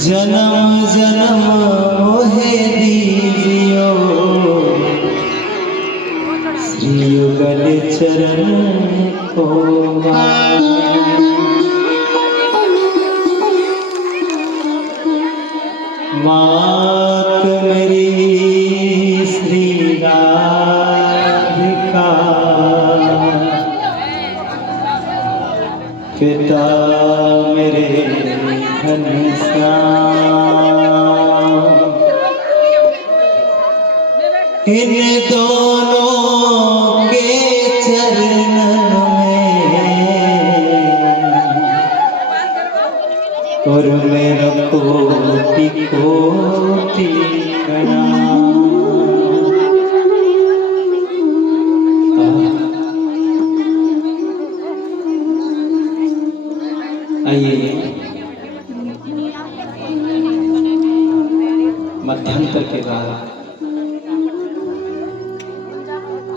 जन्म जन्म मोहे दीजियो श्री युगल चरण को मात मेरी श्री राधिका पिता मेरे इन दोनों के चरणन में और मेरा कोटि कोटि प्रणाम। आइए मध्यांतर के बाद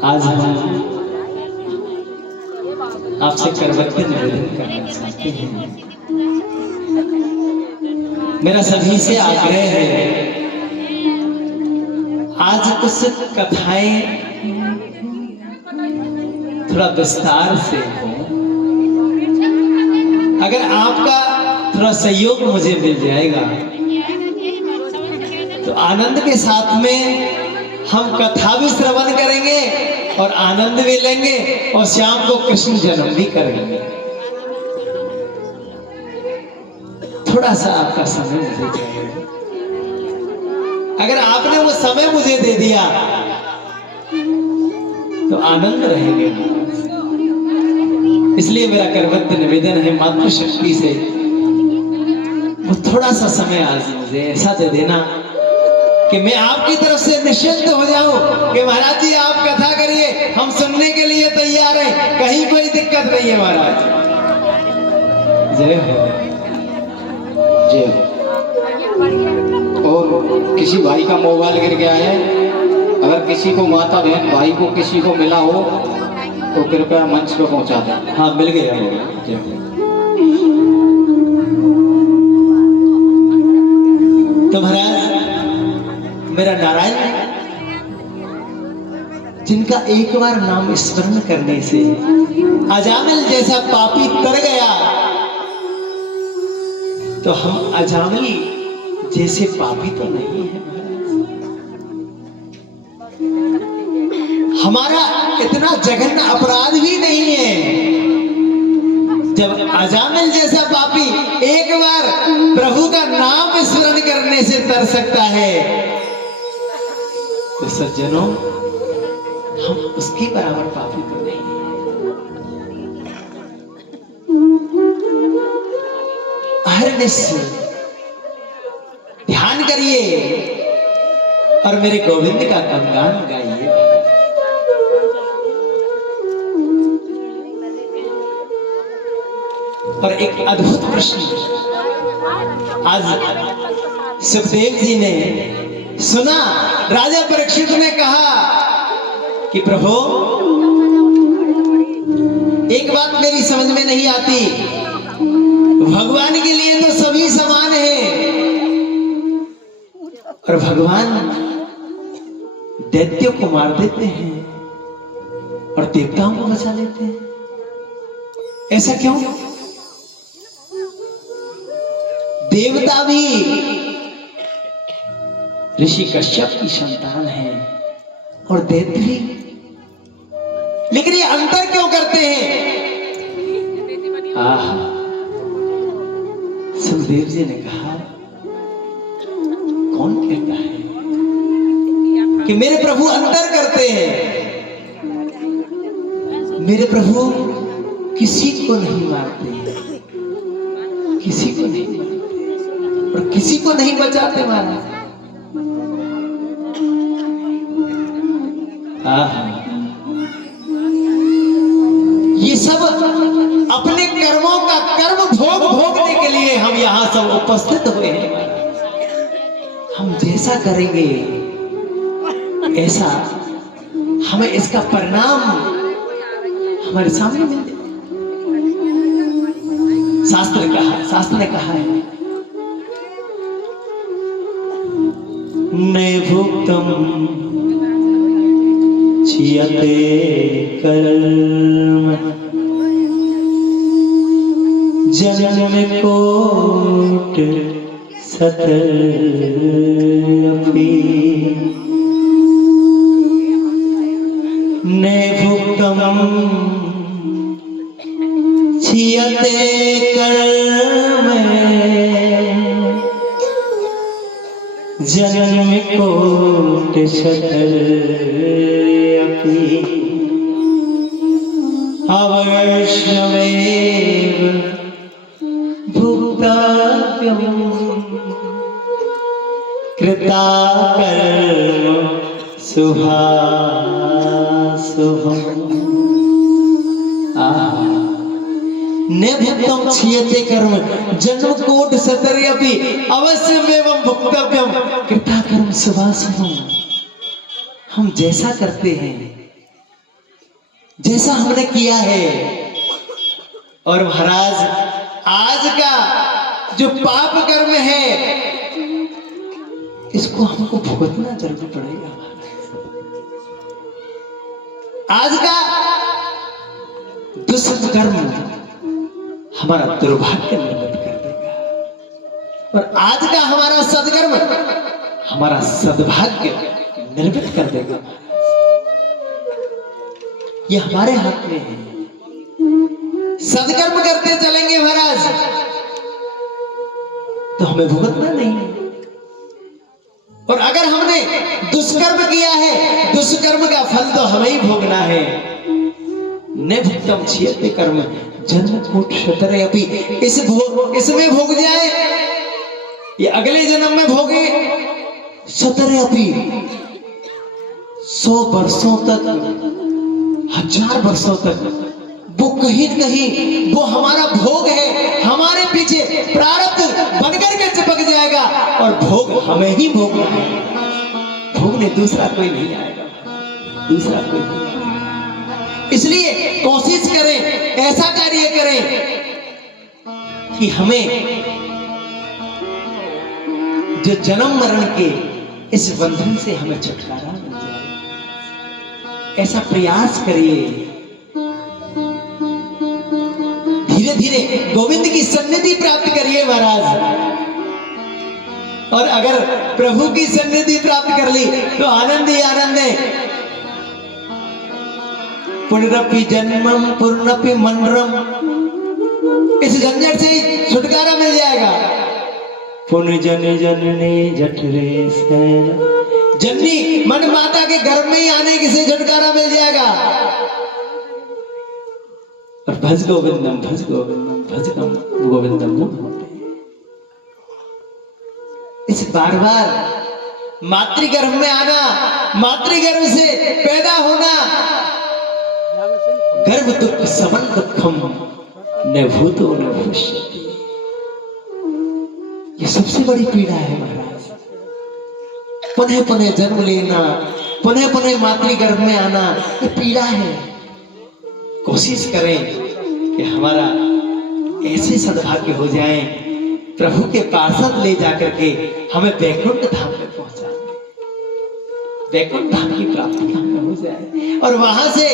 आज हम आपसे करवत्य निवेदन करना चाहते हैं। मेरा सभी से आग्रह है, आज कुछ कथाएं थोड़ा विस्तार से हो। अगर आपका थोड़ा सहयोग मुझे मिल जाएगा तो आनंद के साथ में हम कथा भी श्रवण करेंगे और आनंद भी लेंगे और शाम को कृष्ण जन्म भी करेंगे। थोड़ा सा आपका समय मुझे चाहिए। अगर आपने वो समय मुझे दे दिया तो आनंद रहेंगे। इसलिए मेरा करवत्य निवेदन है मातृशक्ति से, वो थोड़ा सा समय आज मुझे ऐसा दे देना कि मैं आपकी तरफ से निश्चिंत हो जाऊं कि महाराज जी आप कथा करिए, हम सुनने के लिए तैयार हैं, कहीं कोई दिक्कत नहीं है महाराज। जय हो जय हो। और किसी भाई का मोबाइल गिर गया है, अगर किसी को माता बहन भाई को किसी को मिला हो तो कृपया मंच पे पहुंचा दें। हाँ मिल गया। तो महाराज मेरा नारायण जिनका एक बार नाम स्मरण करने से अजामिल जैसा पापी तर गया, तो हम अजामिल जैसे पापी तो नहीं है। हमारा इतना जघन्य अपराध भी नहीं है। जब अजामिल जैसा पापी एक बार प्रभु का नाम स्मरण करने से तर सकता है, तो सज्जनों हम उसके बराबर पापी तो नहीं है। अहर्निश ध्यान करिए और मेरे गोविंद का गुणगान गाइए। और एक अद्भुत प्रश्न आज सुखदेव जी ने सुना। राजा परीक्षित ने कहा कि प्रभु एक बात मेरी समझ में नहीं आती, भगवान के लिए तो सभी समान है और भगवान दैत्यों को मार देते हैं और देवताओं को बचा लेते हैं, ऐसा क्यों? देवता भी ऋषि कश्यप की संतान है और दैत्य भी, लेकिन ये अंतर क्यों करते हैं? सुखदेव जी ने कहा, कौन कहता है कि मेरे प्रभु अंतर करते हैं? मेरे प्रभु किसी को नहीं मारते, किसी को नहीं मारते और किसी को नहीं बचाते महाराज। ये सब अपने कर्मों का कर्म भोगने के लिए हम यहां सब उपस्थित हुए हैं। हम जैसा करेंगे ऐसा हमें इसका परिणाम हमारे सामने मिल जाए। शास्त्र ने कहा है, नैभुक्तम छियते कर्म जन्म कोट सतरपि नैभुक्तम छियते कर्म जन्म कोट शतरपि अवश्यमेव भुक्तव्यम् कृताकर्म शुभाशुभम्। नैभुक्तं क्षीयते कर्म जन्म कोट शतरपि अवश्यमेव भुक्तव्यम् कृताकर्म शुभाशुभम्। हम जैसा करते हैं, जैसा हमने किया है, और महाराज आज का जो पाप कर्म है इसको हमको भुगतना जरूर पड़ेगा। आज का दुष्कर्म हमारा दुर्भाग्य निर्मित कर देगा और आज का हमारा सदकर्म हमारा सद्भाग्य निर्मित कर देगा। ये हमारे हाथ में है। सदकर्म करते चलेंगे महाराज तो हमें भुगतना नहीं है, और अगर हमने दुष्कर्म किया है दुष्कर्म का फल तो हमें ही भोगना है। नैभुक्तम क्षीयते कर्म जन्म कोट शतरपि, इसमें भोग जाए, ये अगले जन्म में भोगे शतरपि, 100 वर्षों तक, 1000 वर्षों तक वो कहीं न कहीं वो हमारा भोग है, हमारे पीछे प्रारब्ध बनकर के चिपक जाएगा और भोग हमें ही भोगना है। भोगने दूसरा कोई नहीं आएगा, दूसरा कोई नहीं आएगा। इसलिए कोशिश करें, ऐसा कार्य करें कि हमें जो जन्म मरण के इस बंधन से हमें छुटकारा मिल जाए, ऐसा प्रयास करिए। धीरे धीरे गोविंद की सन्निधि प्राप्त करिए महाराज, और अगर प्रभु की सन्निधि प्राप्त कर ली तो आनंद ही आनंद है। पुनरपि जन्मम पुनरपि मनरम, इस झंझट से छुटकारा मिल जाएगा। पुनर्जन जननी जठरे सैन, जननी मन माता के गर्भ में ही आने से छुटकारा मिल जाएगा। और भज गोविंदम भज गोविंदम भज गोविंदम होते। इस बार बार मातृगर्भ में आना, मातृगर्भ से पैदा होना, गर्भ दुख समन दुखम न भूतो न भविष्यति, ये सबसे बड़ी पीड़ा है महाराज। पुनः पुनः जन्म लेना, पुनः पुनः मातृगर्भ में आना ये पीड़ा है। कोशिश करें कि हमारा ऐसे सद्भाग्य हो जाए, प्रभु के पार्षद ले जाकर के हमें वैकुंठ धाम में पहुंचा दे, वैकुंठ धाम की प्राप्ति हमें हो जाए। और वहां से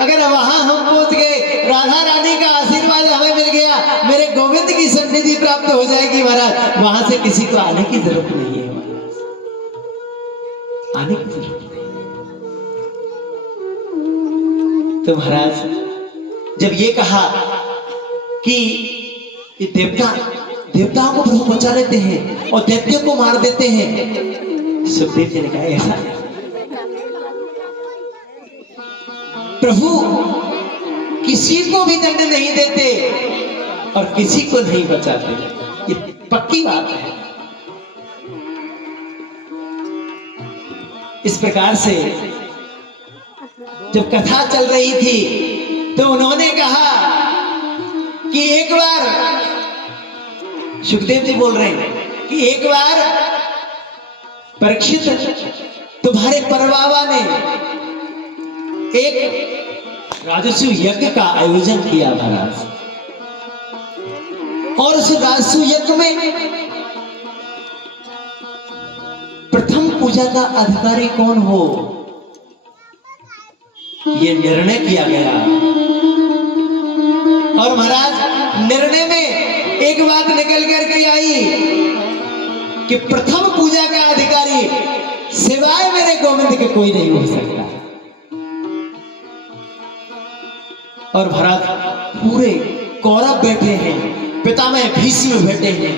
अगर वहां हम पहुंच गए, राधा रानी का आशीर्वाद हमें मिल गया, मेरे गोविंद की सन्निधि प्राप्त हो जाएगी महाराज, वहां से किसी को आने की जरूरत नहीं है महाराज, आने की जरूरत नहीं। तो महाराज जब ये कहा कि ये देवताओं को प्रभु बचा लेते हैं और दैत्यों को मार देते हैं, सुखदेव जी ने कहा ऐसा नहीं, प्रभु किसी को भी दंड नहीं देते और किसी को नहीं बचाते, ये पक्की बात है। इस प्रकार से जब कथा चल रही थी तो उन्होंने कहा कि एक बार, सुखदेव जी बोल रहे हैं कि एक बार परीक्षित तुम्हारे परबाबा ने एक राजस्व यज्ञ का आयोजन किया महाराज, और उस राजस्व यज्ञ में प्रथम पूजा का अधिकारी कौन हो ये निर्णय किया गया। और महाराज निर्णय में एक बात निकल करके आई कि प्रथम पूजा का अधिकारी सिवाय मेरे गोविंद के कोई नहीं हो सकता। और महाराज पूरे कौरव बैठे हैं, पितामह भीष्म बैठे हैं,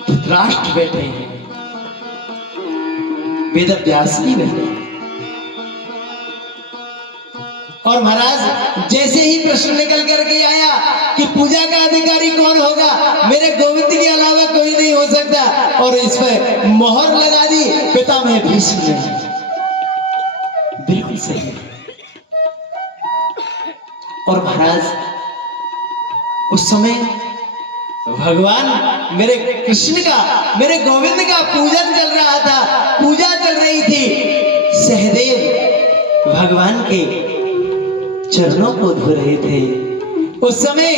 धृतराष्ट्र बैठे हैं, वेदव्यास भी बैठे हैं। और महाराज जैसे ही प्रश्न निकल करके आया कि पूजा का अधिकारी कौन होगा, मेरे गोविंद के अलावा कोई नहीं हो सकता, और इस पर मोहर लगा दी पितामह भीष्म ने। बिल्कुल सही। और महाराज उस समय भगवान मेरे कृष्ण का, मेरे गोविंद का पूजन चल रहा था, पूजा चल रही थी। सहदेव भगवान के चरणों को धो रहे थे। उस समय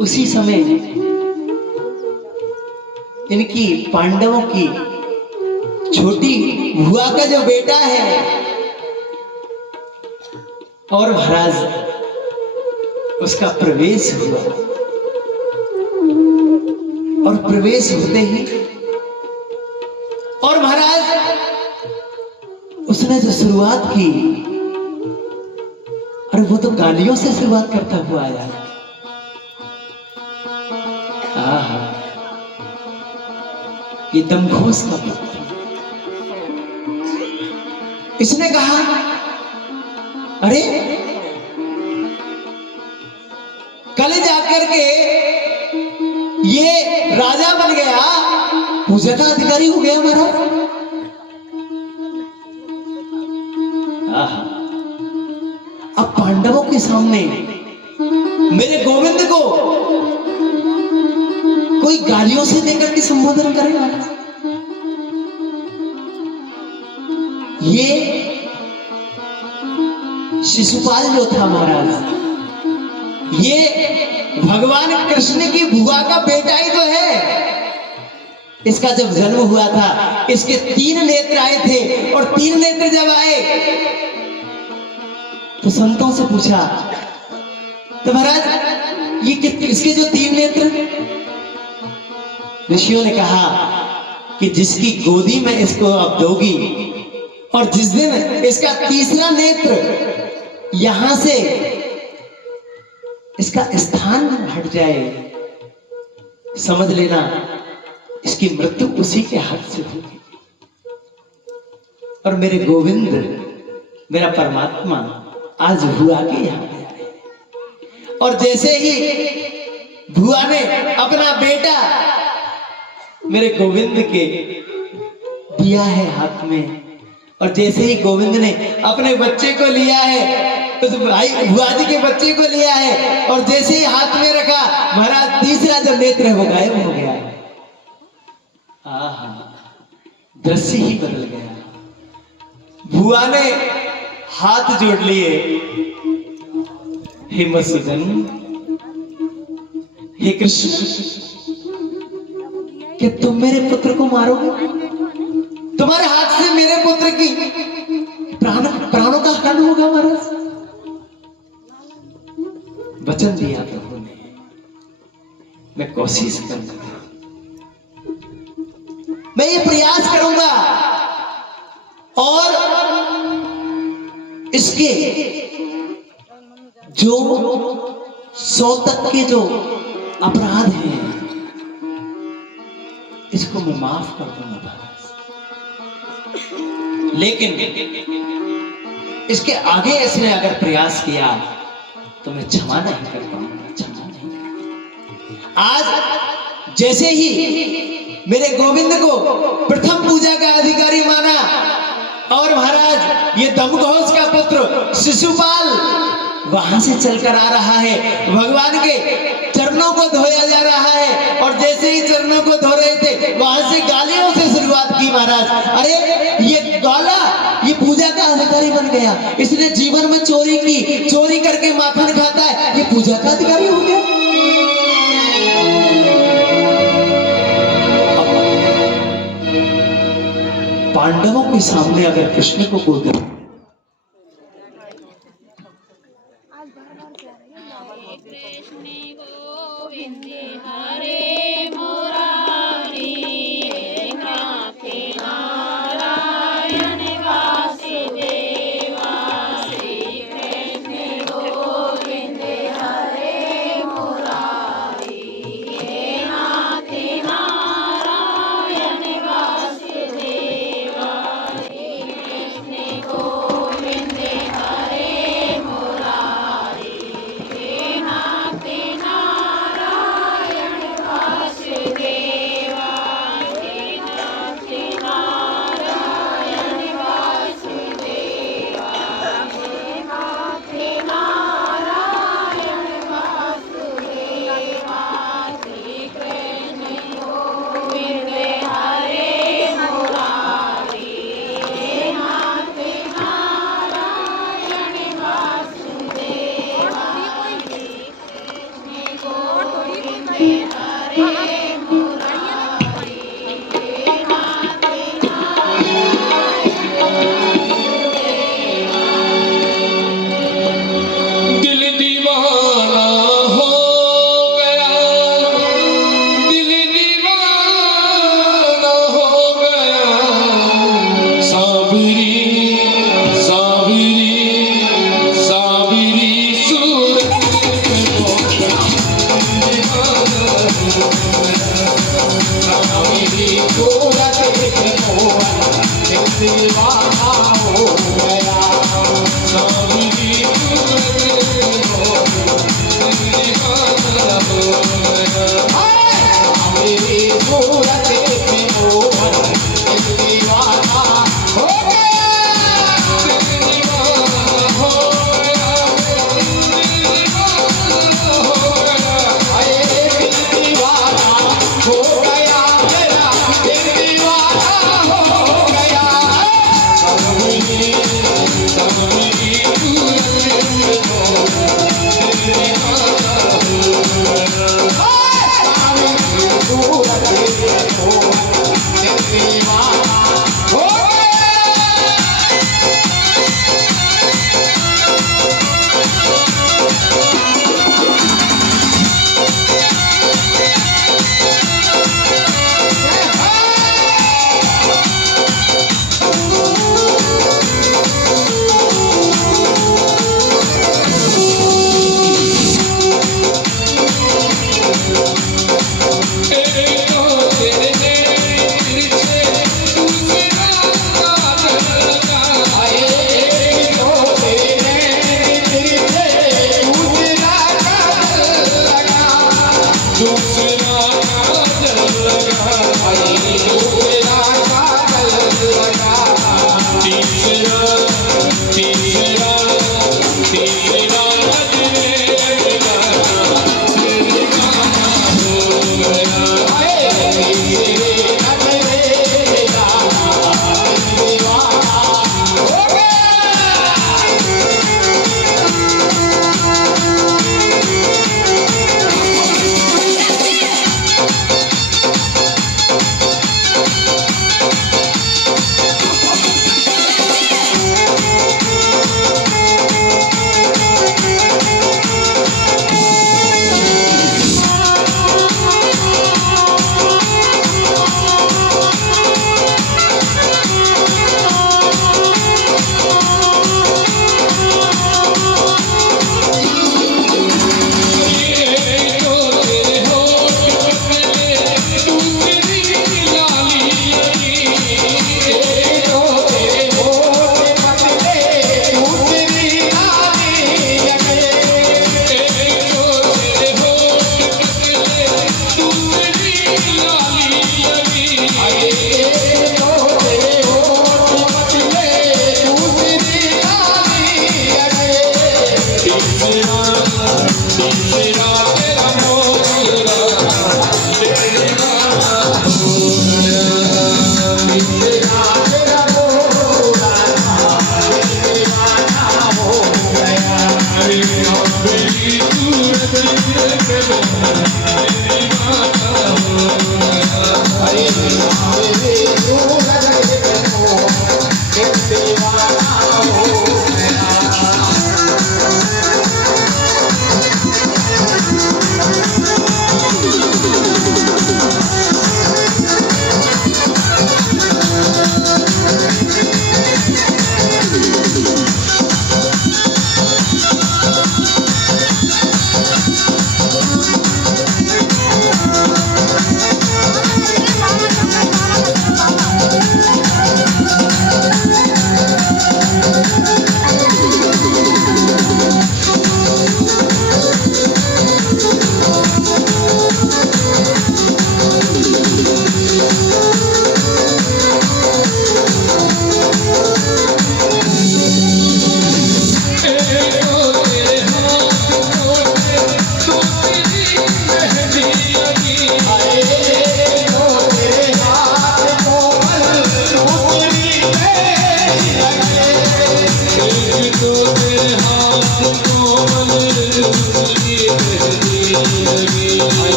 उसी समय इनकी पांडवों की छोटी बुआ का जो बेटा है, और महाराज उसका प्रवेश हुआ, और प्रवेश होते ही और महाराज उसने जो शुरुआत की, अरे वो तो गालियों से शुरुआत करता हुआ आया। ये दमघोष का पुत्र। इसने कहा अरे कल जाकर के ये राजा बन गया, पूजा का अधिकारी हो गया हमारा। अब पांडवों के सामने मेरे गोविंद को कोई गालियों से देकर के संबोधन करेगा। ये शिशुपाल जो था महाराज, ये भगवान कृष्ण की बुआ का बेटा ही तो है। इसका जब जन्म हुआ था, इसके 3 नेत्र आए थे, और 3 नेत्र जब आए तो संतों से पूछा, तो महाराज ये इसके जो 3 नेत्र, ऋषियों ने कहा कि जिसकी गोदी में इसको अब दोगी, और जिस दिन इसका 3रा नेत्र यहां से इसका स्थान हट जाए, समझ लेना इसकी मृत्यु उसी के हाथ से होगी। और मेरे गोविंद, मेरा परमात्मा आज भुआ के यहां पे आए, और जैसे ही भुआ ने अपना बेटा मेरे गोविंद के दिया है हाथ में, और जैसे ही गोविंद ने अपने बच्चे को लिया है, उस भाई बुआ जी के बच्चे को लिया है और जैसे ही हाथ में रखा महाराज तीसरा जो नेत्र है वो गायब हो गया। आहा, दृश्य ही बदल गया। बुआ ने हाथ जोड़ लिए, हे मधुसूदन, हे कृष्ण, कि तुम मेरे पुत्र को मारोगे? तुम्हारे हाथ से मेरे पुत्र की प्राणों का हरण होगा महाराज। वचन दिया प्रभु ने, मैं कोशिश करूंगा, मैं ये प्रयास करूंगा और इसके जो 100 तक के जो अपराध हैं इसको मैं माफ कर दूंगा महाराज, लेकिन इसके आगे इसने अगर प्रयास किया तो मैं क्षमा नहीं कर पाऊंगा, क्षमा नहीं कर। आज जैसे ही मेरे गोविंद को प्रथम पूजा का अधिकारी माना और महाराज ये दमघोष का पुत्र शिशुपाल वहां से चलकर आ रहा है, भगवान के चरणों को धोया जा रहा है और जैसे ही चरणों को धो रहे थे वहां से गालियों से शुरुआत की महाराज। अरे ये गाला, ये पूजा का अधिकारी बन गया, इसने जीवन में चोरी की, चोरी करके माखन खाता है, ये पूजा का अधिकारी हो गया। पांडवों के सामने अगर कृष्ण को बोल दे तीसरा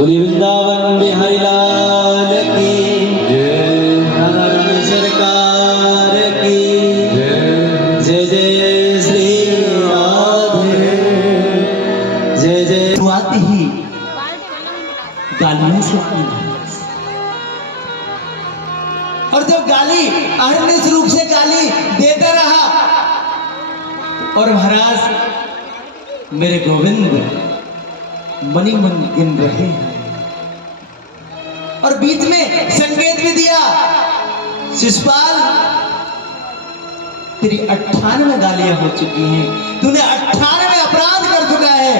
बोली वृंदावन बिहारी लाल की जय राधा रानी सरकार की जय जय श्री राधे जय जय। शुरुआत ही गालियों से की और जब गाली अहरनिश रूप से गाली देता रहा और महाराज मेरे गोविंद मनी मन गिन रहे हैं और बीच में संकेत भी दिया, शिषपाल तेरी 98 गालियां हो चुकी हैं, तूने 98 अपराध कर चुका है,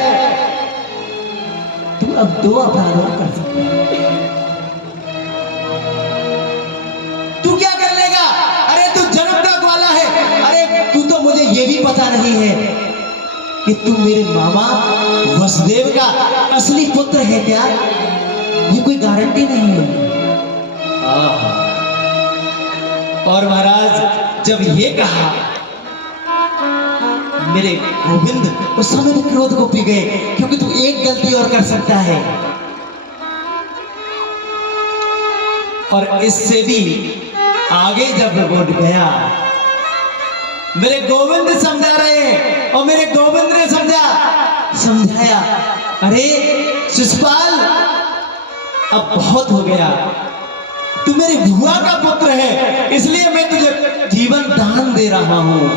तू अब 2 अपराध और कर सकता है। तू क्या कर लेगा? अरे तू जन्मदाग वाला है, अरे तू तो मुझे ये भी पता नहीं है कि तू मेरे मामा वसुदेव का असली पुत्र है क्या? ये कोई गारंटी नहीं है। और महाराज जब ये कहा मेरे गोविंद उस समय तो क्रोध को पी गए, क्योंकि तू एक गलती और कर सकता है। और इससे भी आगे जब वो गया, मेरे गोविंद समझा रहे हैं और मेरे गोविंद ने समझाया, अरे शिषपाल अब बहुत हो गया, तू मेरी बुआ का पुत्र है, इसलिए मैं तुझे जीवन दान दे रहा हूं।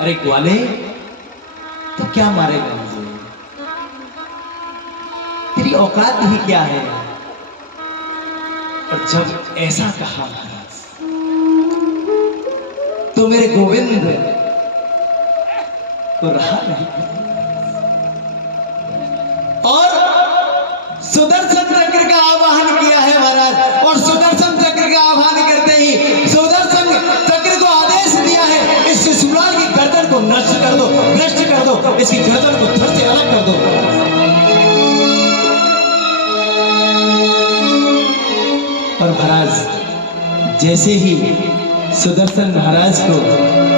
अरे ग्वाले तो क्या मारेगा मुझे? तेरी औकात ही क्या है? और जब ऐसा कहा महाराज तो मेरे गोविंद को रहा नहीं और सुदर्शन चक्र का आवाहन किया है महाराज। और सुदर्शन चक्र का आवाहन करते ही सुदर्शन चक्र को आदेश दिया है, इस शिशुपाल की गर्दन को नष्ट कर दो, नष्ट कर दो, इसकी गर्दन को धड़ से अलग कर दो। और महाराज जैसे ही सुदर्शन महाराज को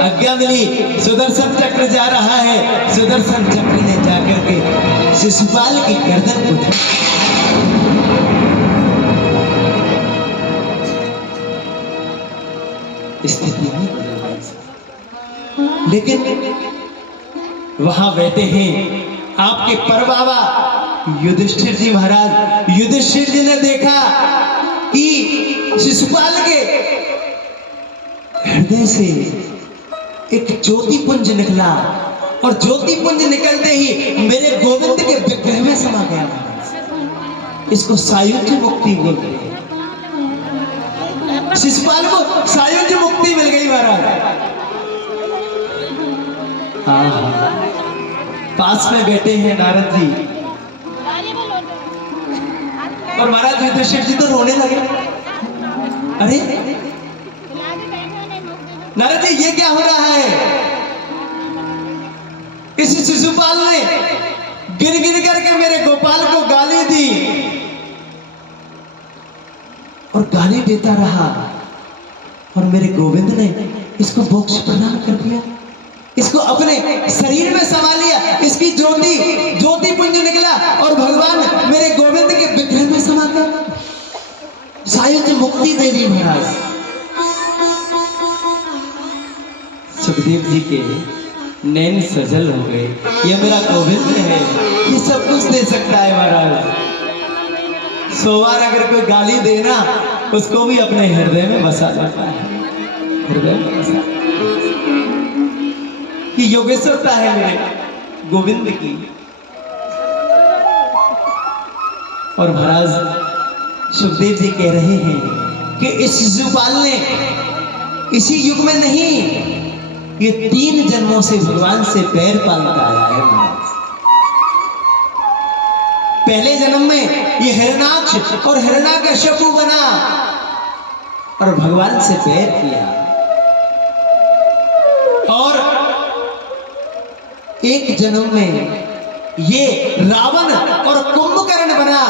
आज्ञा मिली, सुदर्शन चक्र जा रहा है, सुदर्शन चक्र ने जाकर के शिशुपाल की गर्दन को स्थिति नहीं बदल गई। लेकिन वहां बैठे हैं आपके परबाबा युधिष्ठिर जी महाराज। युधिष्ठिर जी ने देखा कि शिशुपाल के हृदय से एक ज्योति पुंज निकला और ज्योति पुंज निकलते ही मेरे गोविंद के विग्रह में समा गया। इसको सायुज्य मुक्ति बोलते हैं। शिशुपाल को सायुज्य मुक्ति मिल गई महाराज। हाँ, पास में बैठे हैं नारद जी और महाराज युधिष्ठिर जी तो रोने लगे। अरे नारद जी ये क्या हो रहा है? इस शिशुपाल ने गिन गिन करके मेरे गोपाल को गाली दी और गाली देता रहा और मेरे गोविंद ने इसको मोक्ष प्रदान कर दिया, इसको अपने शरीर में समा लिया, इसकी ज्योति पुंज निकला और भगवान मेरे गोविंद के विग्रह में समा गया, सायुज्य मुक्ति दे दी महाराज। सुखदेव जी के नैन सजल हो गए, ये मेरा गोविंद है, ये सब कुछ दे सकता है महाराज। 100 बार अगर कोई गाली देना उसको भी अपने हृदय में बसा लेता है, हृदय में बसा। कि योगेश्वरता है मेरे गोविंद की। और महाराज सुखदेव जी कह रहे हैं कि इस शिशुपाल ने इसी युग में नहीं, ये 3 जन्मों से भगवान से पैर पालता आया है महाराज। पहले जन्म में ये हिरण्याक्ष और हिरण्याकश्यपु बना और भगवान से पैर किया, और एक जन्म में ये रावण और कुंभकर्ण बना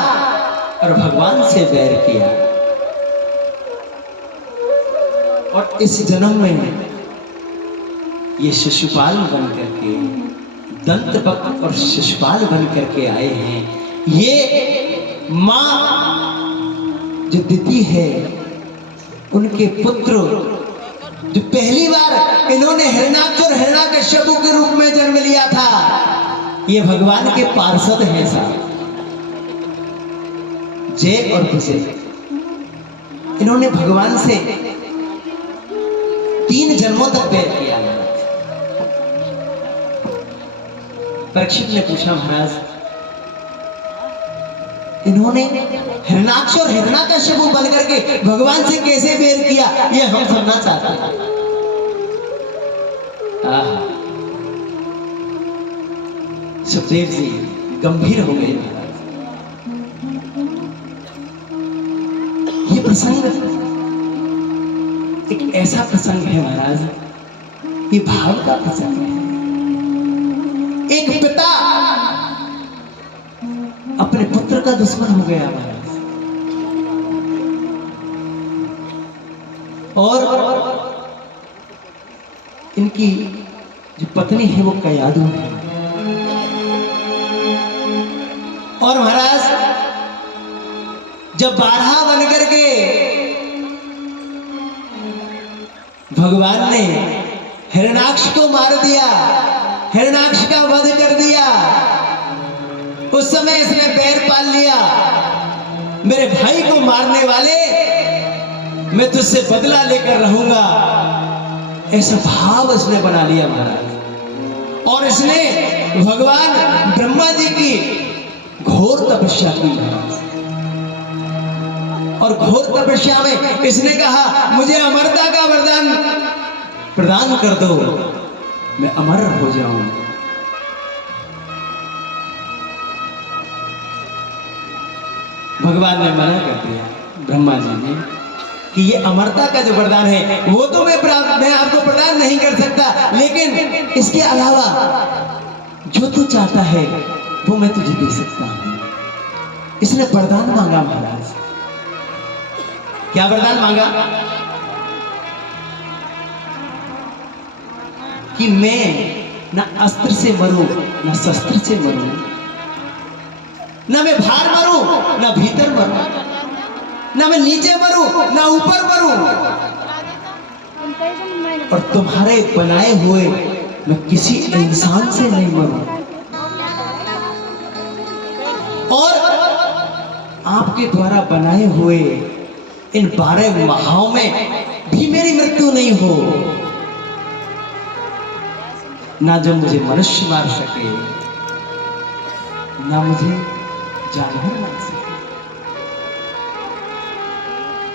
और भगवान से बैर किया, और इस जन्म में ये शिशुपाल बन करके दंत भक्त और शिशुपाल बन करके आए हैं। ये मां जो दिति है, उनके पुत्र जो पहली बार इन्होंने हिरण्याक्ष और हिरण्यकश्यप के रूप में जन्म लिया था, ये भगवान के पार्षद हैं साहब, जय और विजय। इन्होंने भगवान से 3 जन्मों तक बैर किया। परीक्षित ने पूछा, महाराज इन्होंने हिरण्याक्ष और हिरण्यकश्यप बन करके भगवान से कैसे बैर किया, ये हम सुनना चाहते हैं। सुखदेव जी गंभीर हो गए। ये प्रसंग एक ऐसा प्रसंग है महाराज, ये भाव का प्रसंग है। एक पिता अपने पुत्र का दुश्मन हो गया महाराज, और इनकी जो पत्नी है वो कयादू है। और महाराज जब बारहा बनकर के भगवान ने हिरण्याक्ष को मार दिया, हिरण्याक्ष का वध कर दिया, उस समय इसने बैर पाल लिया, मेरे भाई को मारने वाले मैं तुझसे बदला लेकर रहूंगा, ऐसा भाव इसने बना लिया महाराज। और इसने भगवान ब्रह्मा जी की घोर तपस्या की महाराज, और घोर तपस्या में इसने कहा मुझे अमरता का वरदान प्रदान कर दो, मैं अमर हो जाऊं। भगवान ने मना कर दिया, ब्रह्मा जी ने, कि ये अमरता का जो वरदान है वो तो मैं आपको प्रदान नहीं कर सकता, लेकिन इसके अलावा जो तू चाहता है वो मैं तुझे दे सकता हूं। इसने वरदान मांगा महाराज। क्या वरदान मांगा? कि मैं ना अस्त्र से मरूं, ना शस्त्र से मरूं, ना मैं बाहर मरूं, ना भीतर मरूं, ना मैं नीचे मरूं, ना ऊपर मरूं, और तुम्हारे बनाए हुए मैं किसी इंसान से नहीं मरूं, और आपके द्वारा बनाए हुए इन 12 महाओं में भी मेरी मृत्यु नहीं हो, ना जो मुझे मनुष्य मार सके, ना मुझे जानवर मार सके,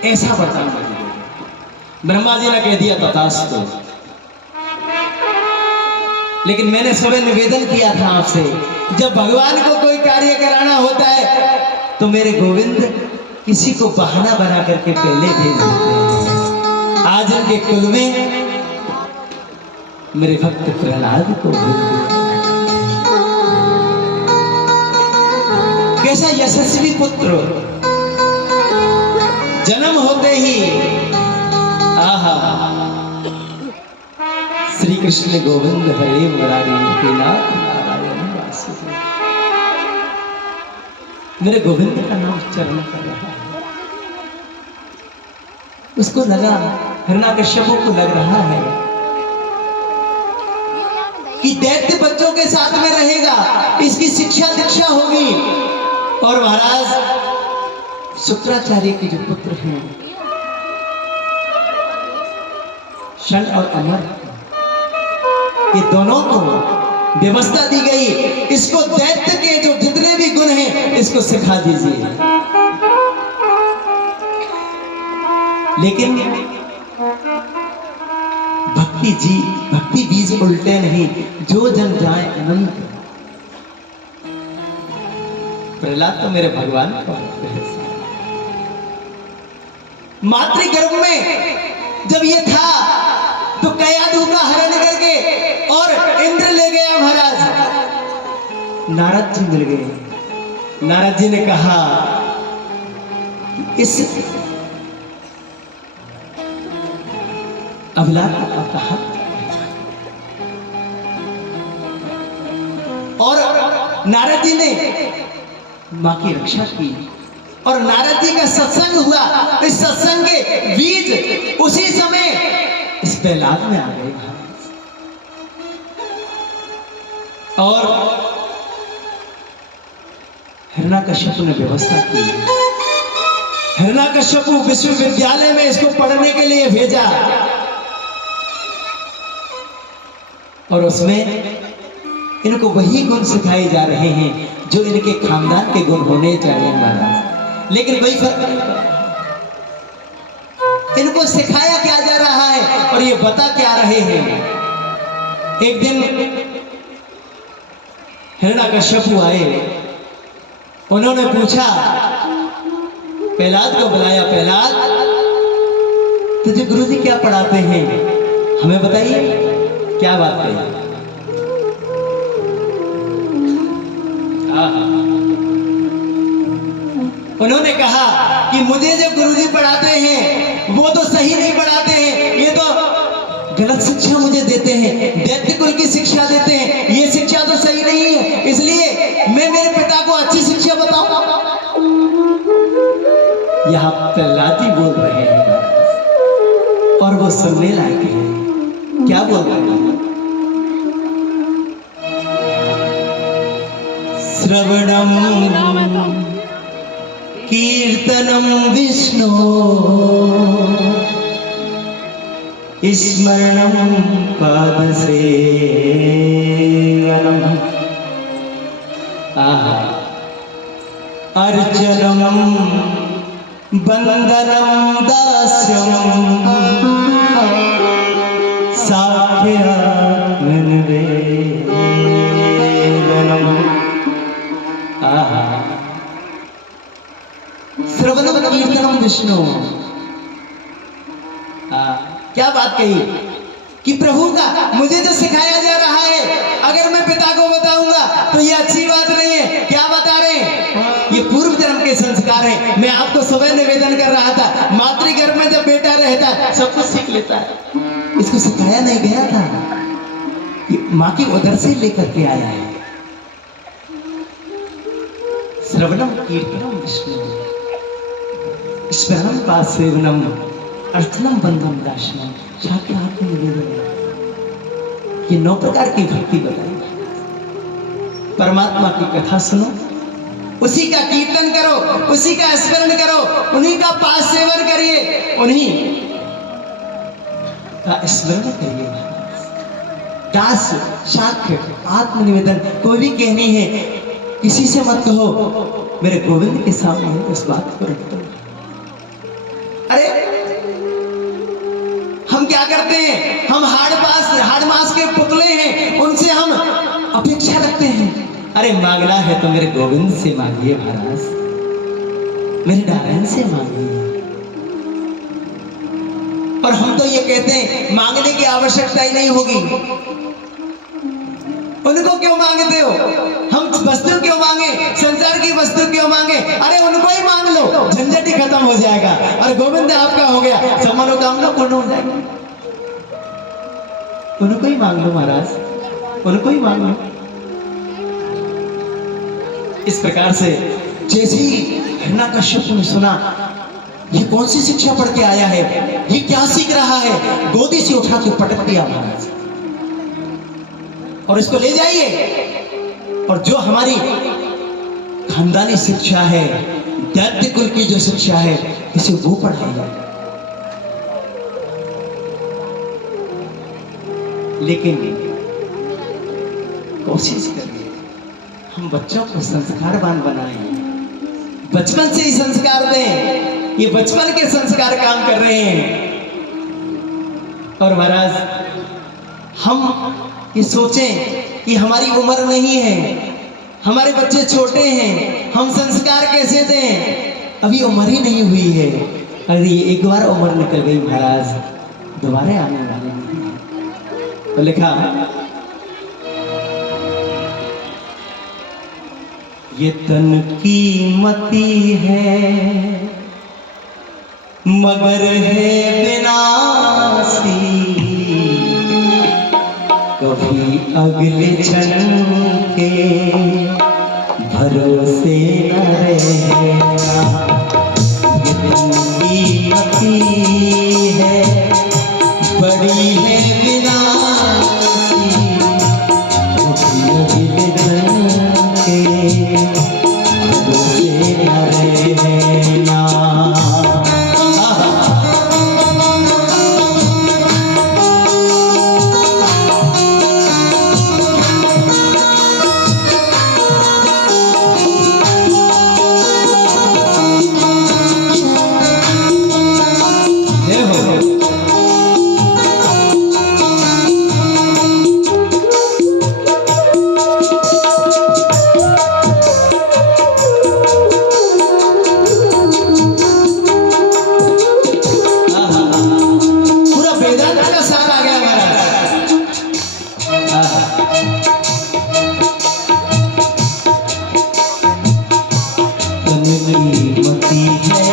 ऐसा वरदान मुझे दे। ब्रह्मा जी ने कह दिया तथास्तु। लेकिन मैंने सुबह निवेदन किया था आपसे, जब भगवान को कोई कार्य कराना होता है तो मेरे गोविंद किसी को बहाना बना करके पहले भेज देते हैं। आज उनके कुल में मेरे भक्त प्रहलाद को भेज दिया। कैसा यशस्वी पुत्र, जन्म होते ही आहा, श्री कृष्ण गोविंद हरे मुरारी हे नाथ नारायण वासुदेव, मेरे गोविंद का नाम उच्चारण कर रहा है। उसको लगा, हिरण्याकश्यप को लग रहा है कि दैत्य बच्चों के साथ में रहेगा, इसकी शिक्षा दीक्षा होगी। और महाराज शुक्राचार्य के जो पुत्र हैं शन और अमर, ये दोनों को व्यवस्था दी गई, इसको दैत्य के जो जितने भी गुण हैं इसको सिखा दीजिए। लेकिन भक्ति बीज उल्टे नहीं, जो जन जाए अनंत। प्रहलाद तो मेरे भगवान का मातृगर्भ में जब ये था तो कयाधु का हरण करके और इंद्र ले गया महाराज। नारद जी मिल गए। नारद जी ने कहा इस अभिलाष का कहा नारद जी ने माँ की रक्षा की और नारद जी का सत्संग हुआ। इस सत्संग के बीज उसी समय इस प्रहलाद में आ गए और हिरण्यकश्यप ने व्यवस्था की। हिरण्यकश्यप विश्वविद्यालय में इसको पढ़ने के लिए भेजा और उसमें इनको वही गुण सिखाए जा रहे हैं जो इनके खानदान के गुण होने चाहिए महाराज, लेकिन कोई फर्क नहीं पड़ा। इनको सिखाया क्या जा रहा है और ये बता क्या रहे हैं। एक दिन हिरण्यकश्यप आए, उन्होंने पूछा, प्रहलाद को बुलाया, प्रहलाद तुझे गुरुजी क्या पढ़ाते हैं, हमें बताइए क्या बात है। उन्होंने कहा कि मुझे जो गुरुजी पढ़ाते हैं वो तो सही नहीं पढ़ाते हैं, ये तो गलत शिक्षा मुझे देते हैं, दैत्य कुल की शिक्षा देते हैं, ये शिक्षा तो सही नहीं है, इसलिए मैं मेरे पिता को अच्छी शिक्षा बताऊं। यहाँ प्रहलाद जी बोल रहे हैं और वो सुनने लायक है। क्या बोल रहे हैं? श्रवणम कीर्तनम विष्णु स्मरणम पाद सेवनम अर्चनम बंदनम दास्यम श्रवणम कीर्तनम विष्णु। क्या बात कही कि प्रभु का मुझे जो सिखाया जा रहा है अगर मैं पिता को बताऊंगा तो ये अच्छी बात नहीं है। क्या बता रहे हैं? ये पूर्व जन्म के संस्कार है। मैं आपको सुबह निवेदन कर रहा था, मातृगर्भ में जब बेटा रहता है सब कुछ सीख लेता है, इसको सिखाया नहीं गया था, ये माँ की उदर से लेकर के आया है। श्रवणम कीर्तनम विष्णु स्मरणम पाद सेवनम अर्चनम बंधम दास्यम शाक्य आत्मनिवेदन। ये 9 प्रकार की भक्ति बताई। परमात्मा की कथा सुनो, उसी का कीर्तन करो, उसी का स्मरण करो, उन्हीं का पाद सेवन करिए, उन्हीं का स्मरण करिए। दास शाक्य आत्मनिवेदन। कोई भी कहनी है किसी से मत कहो, मेरे गोविंद के सामने इस बात को रख दो। अरे हम क्या करते हैं, हम हाड़ मास के पुतले हैं, उनसे हम अपेक्षा रखते हैं। अरे मांगना है तो मेरे गोविंद से मांगिए महाराज, मेरे नारायण से मांगिए। और हम तो ये कहते हैं मांगने की आवश्यकता ही नहीं होगी। उनको क्यों मांगते हो? हम वस्तु क्यों मांगे, संसार की वस्तु क्यों मांगे? अरे उनको ही मांग लो, झंझट ही खत्म हो जाएगा। और गोविंद आपका हो गया, सब मनोकामना पूर्ण हो जाएगी। उनको ही मांग लो महाराज, उनको ही मांग लो। इस प्रकार से जैसे ही हिरण्यकश्यप ने सुना ये कौन सी शिक्षा पढ़ के आया है, ये क्या सीख रहा है, गोदी से उठा के पटक दिया महाराज और इसको ले जाइए और जो हमारी खानदानी शिक्षा है, दैत्य कुल की जो शिक्षा है, इसे वो पढ़ाइए। लेकिन कोशिश करिए हम बच्चों को संस्कारवान बनाएं, बचपन से ही संस्कार दें। ये बचपन के संस्कार काम कर रहे हैं। और महाराज हम ये सोचें कि हमारी उम्र नहीं है, हमारे बच्चे छोटे हैं, हम संस्कार कैसे दें? अभी उम्र ही नहीं हुई है। अरे ये एक बार उम्र निकल गई महाराज, दोबारा आने वाले नहीं। तो लिखा ये तन की मति है मगर है विनाशी, कभी अगले क्षण के भरोसे न रहना, ये कीमती है, बड़ी है विलासी, के भरोसे न रहना। कीमती है,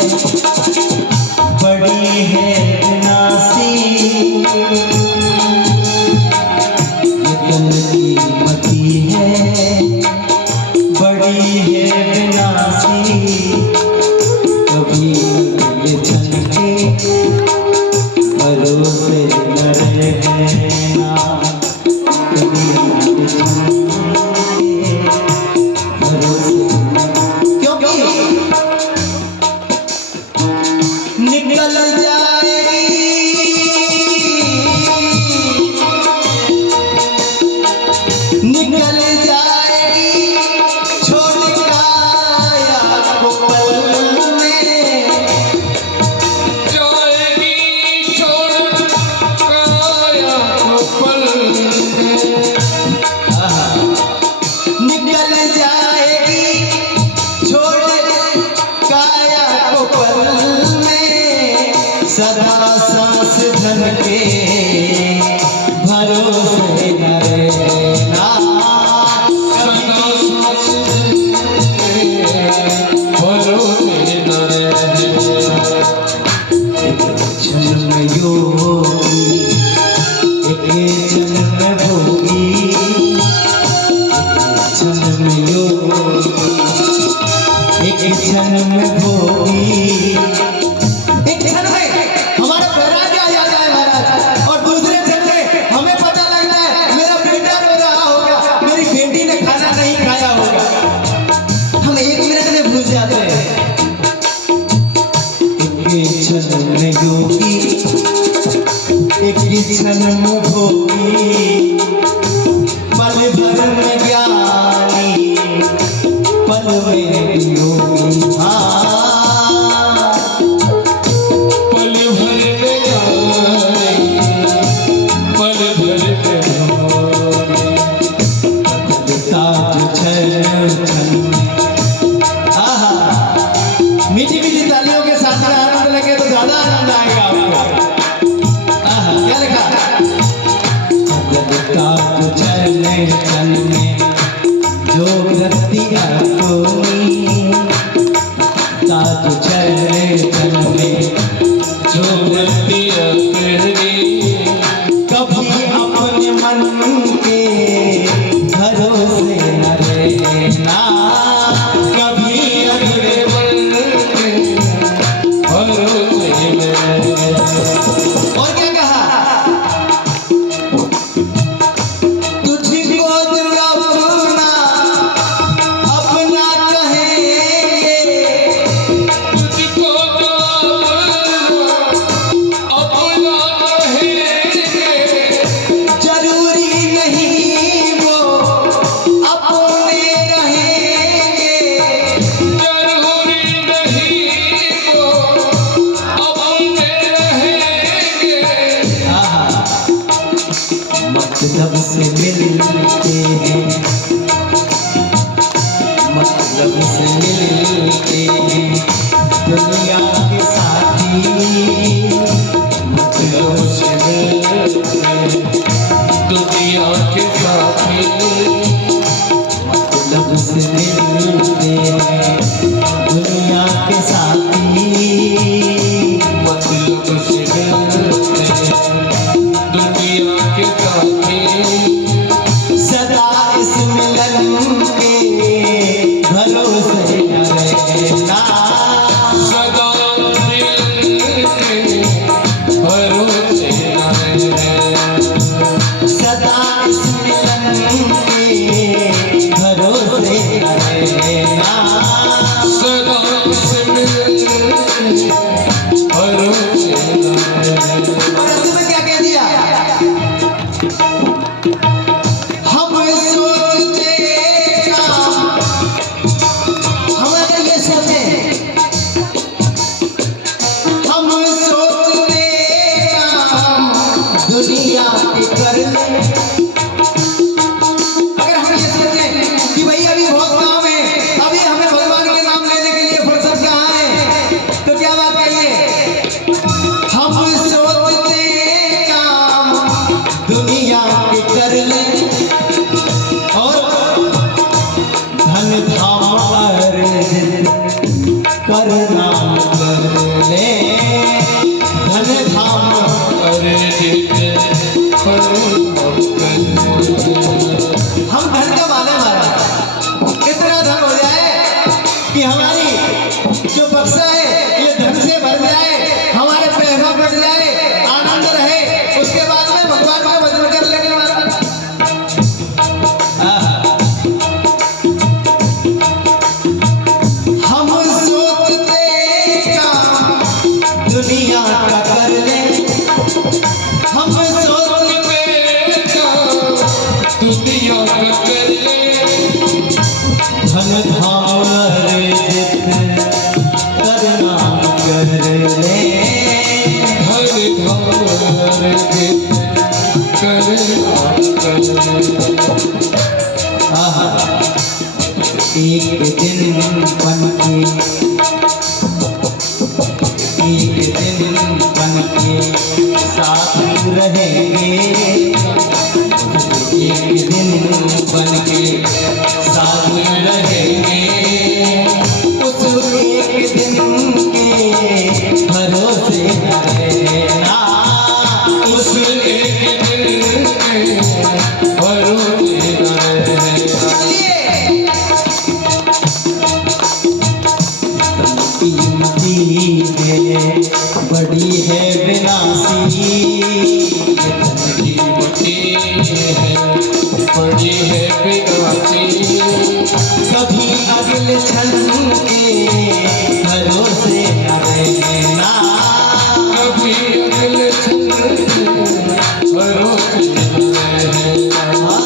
बड़ी है विनाशी, ये तन कीमती है, बड़ी है विनाशी, कभी ये झलके भरोसे न रहना, कभी ये झलके भरोसे निकल जाएगी, निकल जाएगी छोड़ काया को पल में, जाएगी छोड़ काया को पल में, निकल जाएगी छोड़ काया को पल में, सदा सांस धन के भरोसे न रहना, सदा सांस के भरोसे न रहना। एक क्षण में योगी, एक क्षण में भोगी, एक क्षण में योगी, एक क्षण में भोगी, एक क्षण में हमारा वैराग्य आ जाता है महाराज, और दूसरे क्षण में हमें पता लगता है मेरा बेटा रो रहा होगा, मेरी बेटी ने खाना नहीं खाया होगा, हम एक मिनट में भूल जाते हैं। एक क्षण में योगी, एक क्षण में भोगी, पल भर में ज्ञानी, पल में योगी, पल भर में जाएगी, पल भर में जाएगी। बदलता जो क्षण क्षण में, मीठी मीठी तालियों के साथ में आनंद लगे तो ज्यादा आनंद आएगा आपको। क्या लिखा? बदलता जो क्षण में जो व्यक्ति अपनी, ताज क्षण में जो व्यक्ति अपनी, कभी अपने मन के भरोसे न रहना, कभी अगले मन के भरोसे न रहना। और क्या कहा? तुझको जो अपना अपना कहेंगे, तुझको जो अपना कहेंगे, जरूरी नहीं वो अपने रहेंगे, जरूरी नहीं वो अपने रहेंगे। मतलब से मिलते हैं, मतलब से मिलते हैं दुनिया के साथी, मतलब से मिलते हैं दुनिया के साथी, मतलब से मिलते हैं दुनिया के साथी, मतलब से मिलते हैं दुनिया के साथी, अगर हम ये सोचें कि भाई अभी बहुत काम है, अभी हमें भगवान के नाम लेने के लिए फुर्सत कहाँ है, तो क्या बात कहिए, हम सोचते काम दुनिया के कर ले और धन धाम अर्जित करना कर ले, धन धाम अर्जित हम धन का माने मारा, इतना धन हो जाए कि हमारी जो बक्सा है ये धन से भर जाए, हमारे पैसा बढ़ जाए, आनंद रहे, उसके बाद में भगवान का भजन कर लेने वाला। हम सोचते काम दुनिया का कर ले, हम सोचते काम दुनिया का कर ले, धन धाम अर्जित करना कर ले, धन धाम अर्जित करना कर ले। आहा, एक दिन बन के, एक दिन बन के साथ रहेंगे, एक दिन बन के साथ रहेंगे, उस एक दिन के भरोसे रहना, उस एक दिन के भरोसे रहना। बड़ी है विनाशी, बड़ी है विनाशी, कभी अगले क्षण के भरोसे न रहना, कभी अगले क्षण के भरोसे न रहना,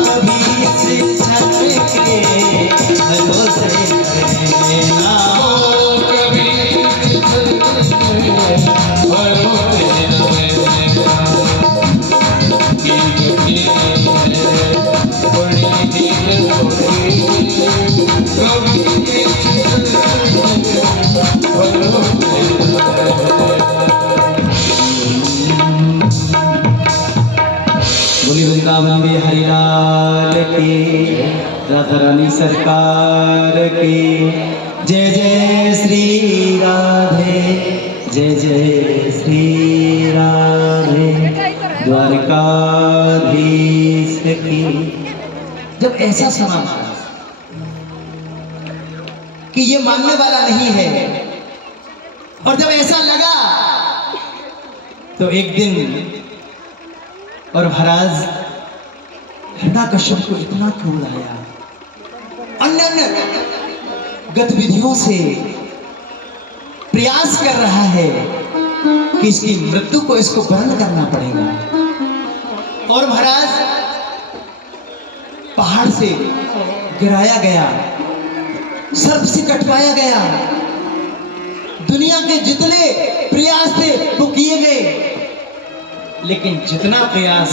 कभी इस क्षण के भरोसे न रहना, कभी बोली वृंदावन में हरिलाल की, राधा रानी सरकार की जय जय श्री राधे, जय जय श्री राधे द्वारकाधीश की। जब ऐसा सुना कि ये मानने वाला नहीं है और जब ऐसा लगा तो एक दिन और महाराज हिरण्यकश्यप को इतना क्रोध आया, अन्य अन्य गतिविधियों से प्रयास कर रहा है कि इसकी मृत्यु को इसको वर्ण करना पड़ेगा। और महाराज पहाड़ से गिराया गया, सर्प से कटवाया गया, दुनिया के जितने प्रयास थे वो किए गए, लेकिन जितना प्रयास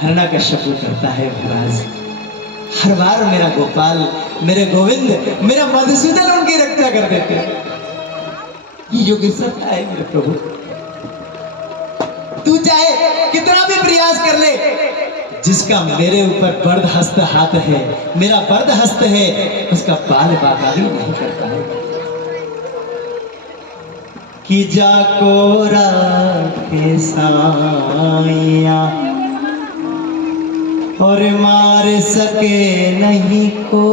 हिरण्यकश्यप करता है महाराज, हर बार मेरा गोपाल, मेरे गोविंद, मेरा मधुसूदन उनकी रक्षा कर देते हैं। ये योगेश्वर है मेरे प्रभु, तू चाहे कितना भी प्रयास कर ले, जिसका मेरे ऊपर बर्दहस्त हाथ है, मेरा बर्दहस्त है, उसका बाल बाका भी नहीं करता है। कि जाको राखे साइया और मार सके नहीं को,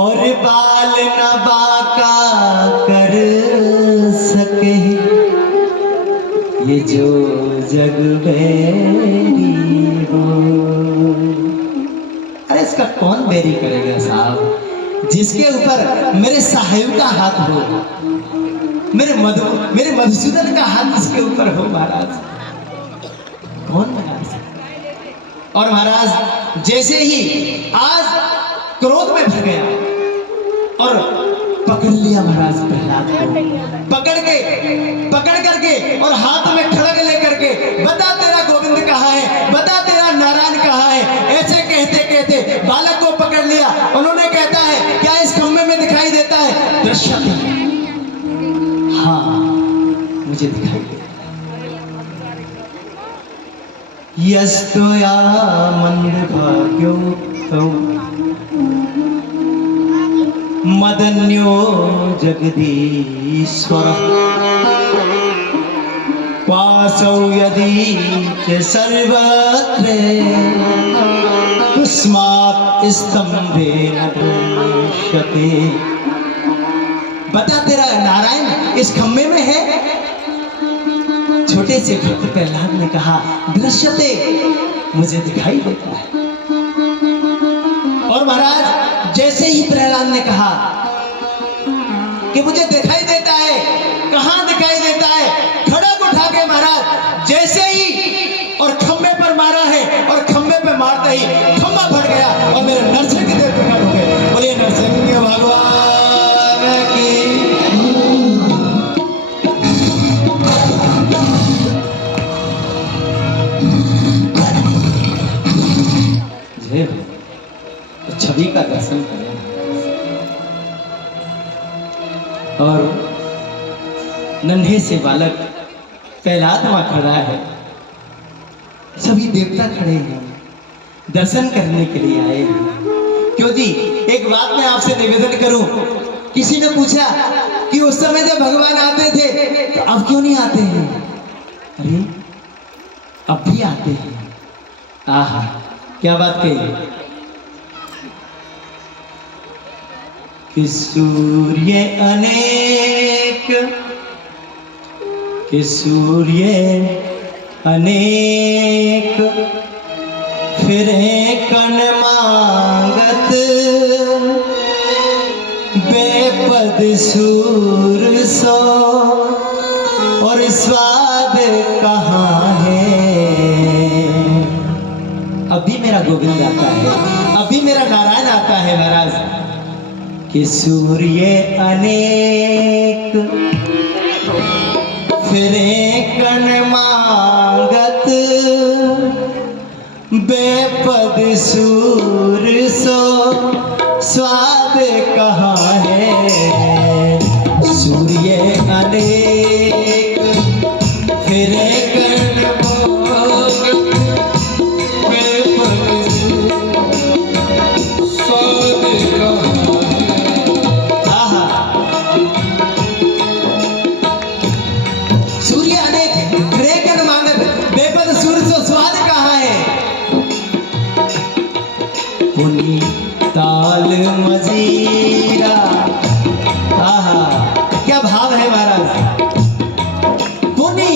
और बाल न बाका कर सके ये जो जग बैरी हो। अरे इसका कौन बैरी करेगा साहब, जिसके ऊपर मेरे साहेब का हाथ हो, मेरे मधुसूदन का हाथ जिसके ऊपर हो महाराज, कौन बना सकता। और महाराज जैसे ही आज क्रोध में भर गया और पकड़ लिया महाराज प्रहलाद को, पकड़ करके और हाथ में खड़ग लेकर के दिखाई देता है। यस्तोया मंद भाग्यो मदन्यो जगदीश्वर पासौ यदि च सर्वत्र तस्मात् स्तंभेन दृश्यते। बता तेरा नारायण इस खम्भे में है। छोटे से भक्त प्रहलाद ने कहा दृश्यते, मुझे दिखाई देता है। और महाराज जैसे ही प्रहलाद ने कहा कि मुझे दिखाई देता है, कहां दिखाई देता है, खड़ग उठा के महाराज जैसे ही और खंबे पर मारा है, और खंबे पे मारते ही खंबा फट गया और मेरे नरसिंह देव प्रकट हो गए। बोलिए नरसिंह भगवान की। छवि का दर्शन करें और नन्हे से बालक प्रहलाद वहां खड़ा है, सभी देवता खड़े हैं, दर्शन करने के लिए आए हैं। क्यों जी, एक बात मैं आपसे निवेदन करूं, किसी ने पूछा कि उस समय जब भगवान आते थे तो अब क्यों नहीं आते हैं? अरे अब भी आते हैं। आहा, क्या बात कही कि सूर्य अनेक, कि सूर्य अनेक फिरे कण मांगत, बेपद सूर सो और स्वाद कहाँ है। अभी मेरा गोविंद आता है, अभी मेरा नारायण आता है महाराज। कि सूर्य अनेक फिरे कण मांगत, बेपद सूर सो स्वाद कहाँ है। सूर्य अनेक फिरे कण मांगत, बेपद स्वाद कहाँ। सूर्य अनेक रेकन मांगत, बेपद सूर सो स्वाद कहाँ है। पुनी ताल मजीरा, आहा क्या भाव है महाराज। पुनी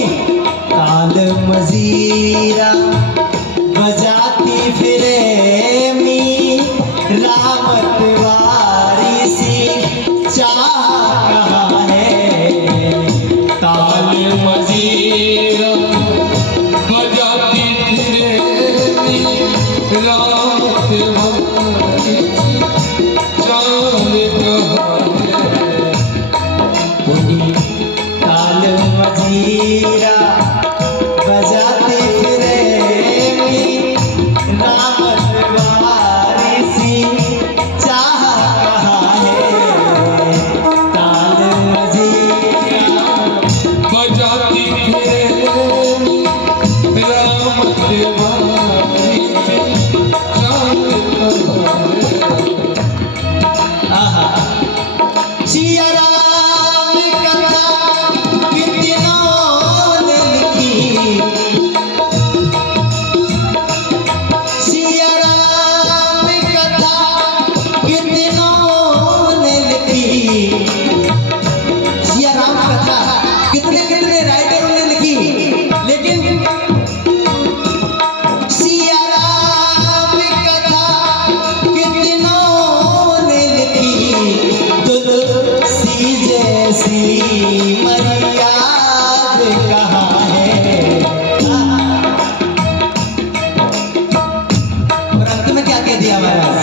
ताल मजीरा बजाती फिरे मी, रामत वारी सी चाह कहाँ है। ताल मजीरा बजाती फिरे रामत वारी सी चाह कहाँ है। पुनी ताल मजीरा बजाती फिरे रामत वारी सी चाह कहाँ है। ताल मजीरा बजाती फिरे रामत वारी सी चाह कहाँ है। आहा, सिया राम कथा कितनों ने लिखी, सिया राम कथा कितनों ने लिखी। सिया राम कथा कितने कितने राइटरों ने लिखी, लेकिन सिया राम कथा कितनों ने लिखी। तुलसी जैसी मर्याद कहाँ है। और अंत में क्या कह दिया महाराज।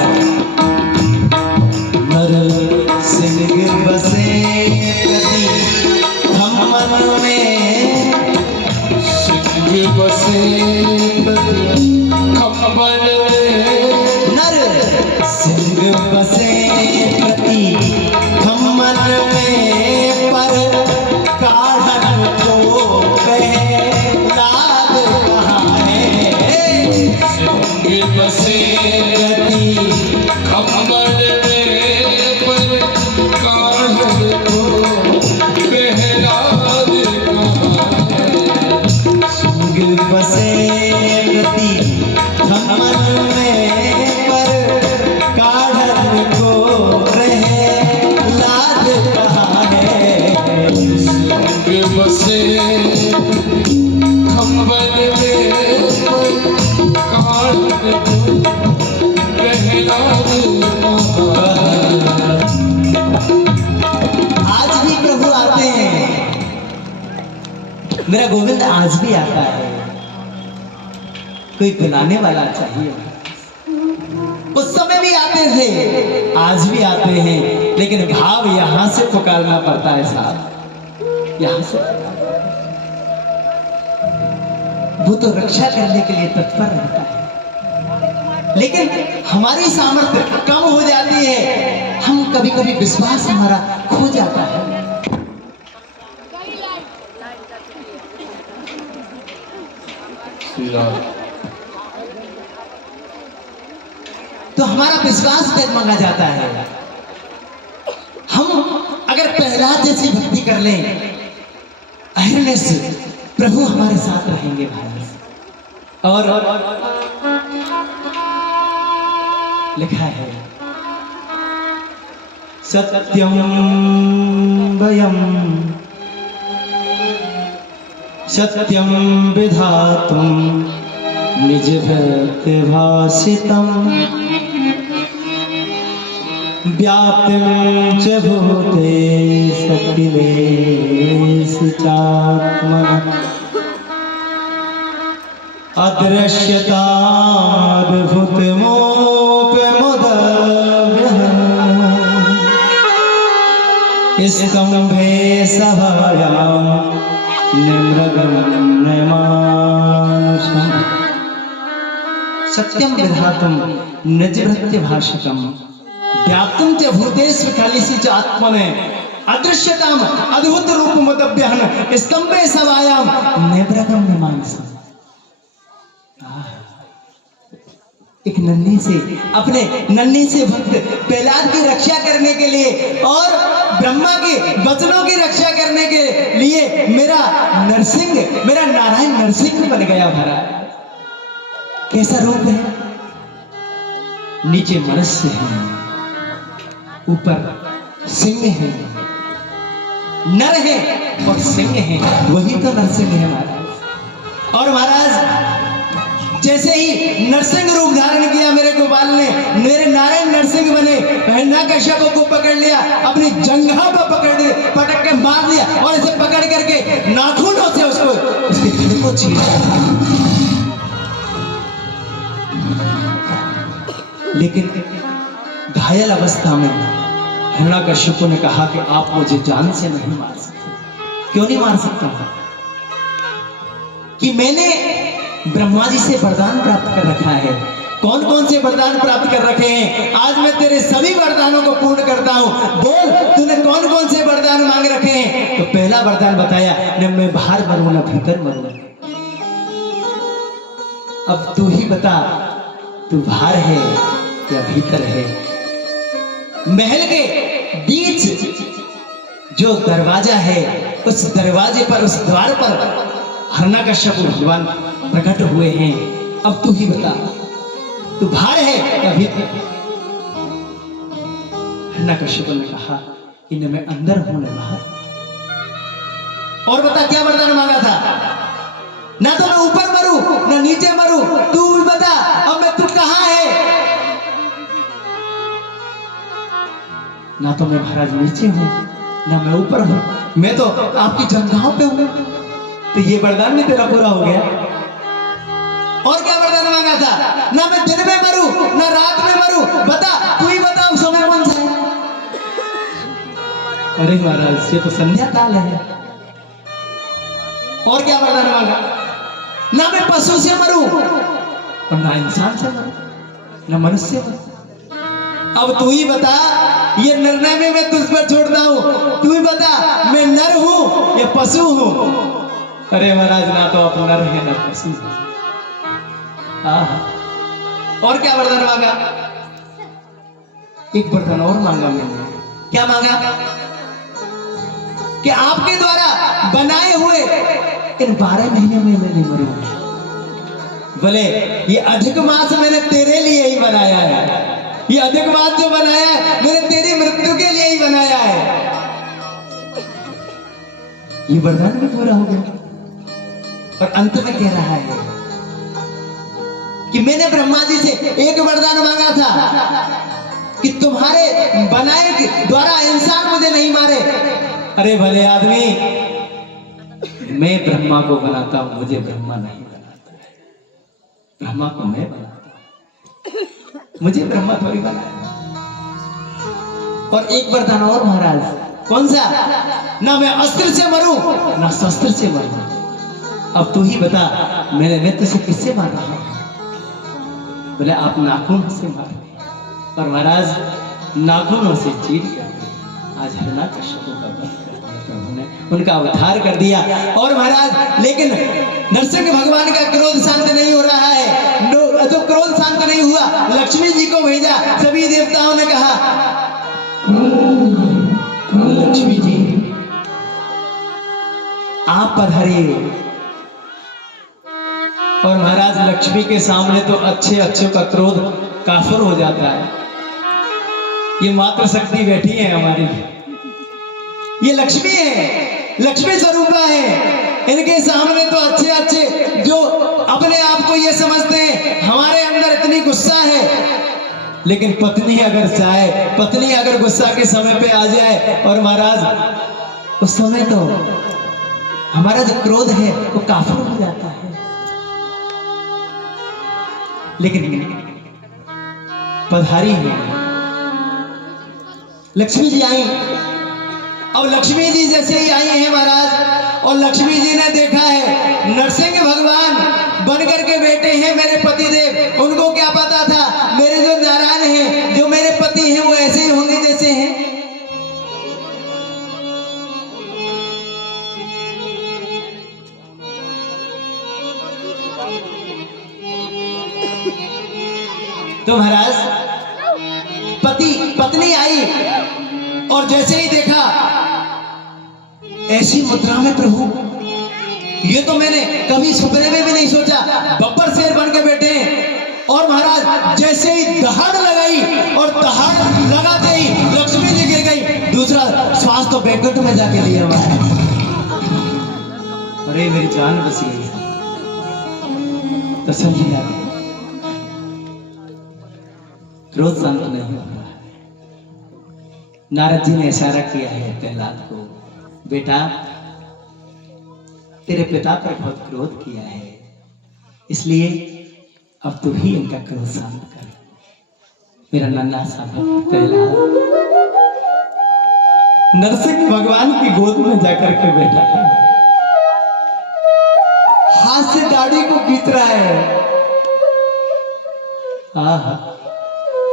नरसिंह बसे कति हम मन में, सिंह बसे कति हम मन में। नरसिंह बसे कति हम मन में, पर काढ़न को बसे गति थमन में पर काढ़न को रहे लाद कहा है। संग बसे खंबन में काढ़ रहना आज भी प्रभु आते हैं, मेरा गोविंद आज भी आता है। कोई बुलाने वाला चाहिए। उस समय भी आते थे, आज भी आते हैं, लेकिन भाव यहां से पुकारना पड़ता है साहब, यहां से। वो तो रक्षा करने के लिए तत्पर रहता है, लेकिन हमारी सामर्थ्य कम हो जाती है। हम कभी कभी विश्वास हमारा खो जाता है। तो हमारा विश्वास डगमगा जाता है। हम अगर प्रहलाद जैसी भक्ति कर लें, अहिर्निश प्रभु हमारे साथ रहेंगे महाराज। और लिखा है सत्यम वयम सत्यम विधातुम निज भक्त भाषितम व्याप्तिं च भूते सखिलेषु चात्मनः स्तंभे सभायां निमृगं नमानुषम्। सत्यम विधातुम निजभृत्य भाषितम व्याप्तुम च भूतेषु खलिषु च आत्मने अदृश्यताम अद्भुत रूप मुदभ्यहन स्तंभे सभायां निमृगं नमानुषम्। एक नन्ही से अपने नन्ही से भक्त प्रहलाद की रक्षा करने के लिए और ब्रह्मा के वचनों की रक्षा करने के लिए मेरा नरसिंह, मेरा नारायण नरसिंह बन गया महाराज। कैसा रूप है? नीचे मनुष्य है, ऊपर सिंह है, नर है और सिंह है, वही तो नरसिंह है महाराज। और महाराज जैसे ही नरसिंह रूप धारण किया मेरे गोपाल ने, मेरे नारायण नरसिंह बने, हिरण्यकश्यप को पकड़ लिया, अपनी जंघा पर पटक के मार दिया और इसे पकड़ करके नाखूनों से उसको उसके दिल को चीरा। लेकिन घायल अवस्था में हिरण्यकश्यप ने कहा कि आप मुझे जान से नहीं मार सकते। क्यों नहीं मार सकता? कि मैंने ब्रह्मा जी से वरदान प्राप्त कर रखा है। कौन कौन से वरदान प्राप्त कर रखे हैं? आज मैं तेरे सभी वरदानों को पूर्ण करता हूं। बोल, तूने कौन कौन से वरदान मांग रखे हैं? तो पहला वरदान बताया, न मैं बाहर मरूं न भीतर मरूं। अब तू ही बता, तू बाहर है या भीतर है? महल के बीच जो दरवाजा है, उस दरवाजे पर, उस द्वार पर हिरण्यकश्यप भगवान प्रकट हुए हैं। अब तू ही बता, तू बाहर है या भीतर? हिरण्यकश्यप ने कहा कि न मैं अंदर हूं न बाहर। और बता क्या वरदान मांगा था? ना तो मैं ऊपर मरूं ना नीचे मरूं, तू बता अब मैं, तू कहां है? ना तो मैं महाराज नीचे हूं ना मैं ऊपर हूं, मैं तो आपकी जंघाओं पे हूं। तो ये वरदान भी तेरा पूरा हो गया। और क्या वरदान मांगा था? ना मैं दिन में मरूं ना रात में मरूं, बता, तू ही बता समय कौन सा है? अरे महाराज ये तो संध्या काल है। और क्या वरदान मांगा? ना मैं पशु से मरूं और ना इंसान से मरूं, ना मनुष्य से मरूं। अब तू ही बता, ये निर्णय में मैं तुझ पर छोड़ता हूं। तू ही बता, मैं नर हूं या पशु हूं? अरे महाराज ना तो आप नर है ना पशु। और क्या वरदान मांगा? एक वरदान और मांगा मैंने। क्या मांगा? कि आपके द्वारा बनाए हुए इन 12 महीने में मैं नहीं मरूंगा। बोले ये अधिक मास मैंने तेरे लिए ही बनाया है, ये अधिक मास जो बनाया है मैंने तेरी मृत्यु के लिए ही बनाया है। ये वरदान भी पूरा हो गया। और अंत में कह रहा है कि मैंने ब्रह्मा जी से एक वरदान मांगा था कि तुम्हारे बनाए द्वारा इंसान मुझे नहीं मारे। अरे भले आदमी, मैं ब्रह्मा को बनाता हूं, मुझे ब्रह्मा नहीं बनाता है। ब्रह्मा को मैं बनाता हूं, मुझे ब्रह्मा थोड़ी बनाया। और एक वरदान और महाराज, कौन सा? ना मैं अस्त्र से मरूं ना शस्त्र से मरूं। अब तू ही बता, मैं तुझसे किससे मार रहा हूं? बोले आप नाखून से मारे। और महाराज नाखूनों से चीर कर आज हिरण्याकश्यप का वध कर दिया प्रभु ने, उनका अवतार कर दिया। और महाराज लेकिन नरसिंह भगवान का क्रोध शांत नहीं हो रहा है। तो क्रोध शांत नहीं हुआ, लक्ष्मी जी को भेजा। सभी देवताओं ने कहा लक्ष्मी जी आप पधारिए। और महाराज लक्ष्मी के सामने तो अच्छे अच्छों का क्रोध काफुर हो जाता है। ये मातृ शक्ति बैठी है हमारी, ये लक्ष्मी है, लक्ष्मी स्वरूपा है। इनके सामने तो अच्छे अच्छे जो अपने आप को ये समझते हैं हमारे अंदर इतनी गुस्सा है, लेकिन पत्नी अगर चाहे, पत्नी अगर गुस्सा के समय पे आ जाए और महाराज उस समय तो हमारा जो क्रोध है वो काफुर हो जाता है। लेकिन पधारी है लक्ष्मी जी आई। अब लक्ष्मी जी जैसे ही आई हैं महाराज, और लक्ष्मी जी ने देखा है नरसिंह भगवान बन करके बैठे हैं मेरे पति देव। उनको क्या पता था मेरे जो नारायण हैं, जो मेरे पति हैं, वो ऐसे ही होंगे जैसे हैं। तो महाराज पत्नी आई और जैसे ही देखा ऐसी मुद्रा में प्रभु, ये तो मैंने कभी सपने में भी नहीं सोचा, बब्बर शेर बन के बैठे हैं। और महाराज जैसे ही दहाड़ लगाई और दहाड़ लगाते ही लक्ष्मी जी गिर गई, दूसरा श्वास तो बैकुंठ में जाके लिया हुआ है। अरे मेरी जान बसी गई। तो समझिए क्रोध शांत नहीं हो रहा है। नारद जी ने इशारा किया है प्रहलाद को, बेटा तेरे पिता पर बहुत क्रोध किया है, इसलिए अब तू ही इनका क्रोध शांत कर। मेरा नन्हा सा भक्त प्रहलाद नरसिंह भगवान की गोद में जाकर के बैठा है, हाथ से दाढ़ी को खींच रहा है। आहा,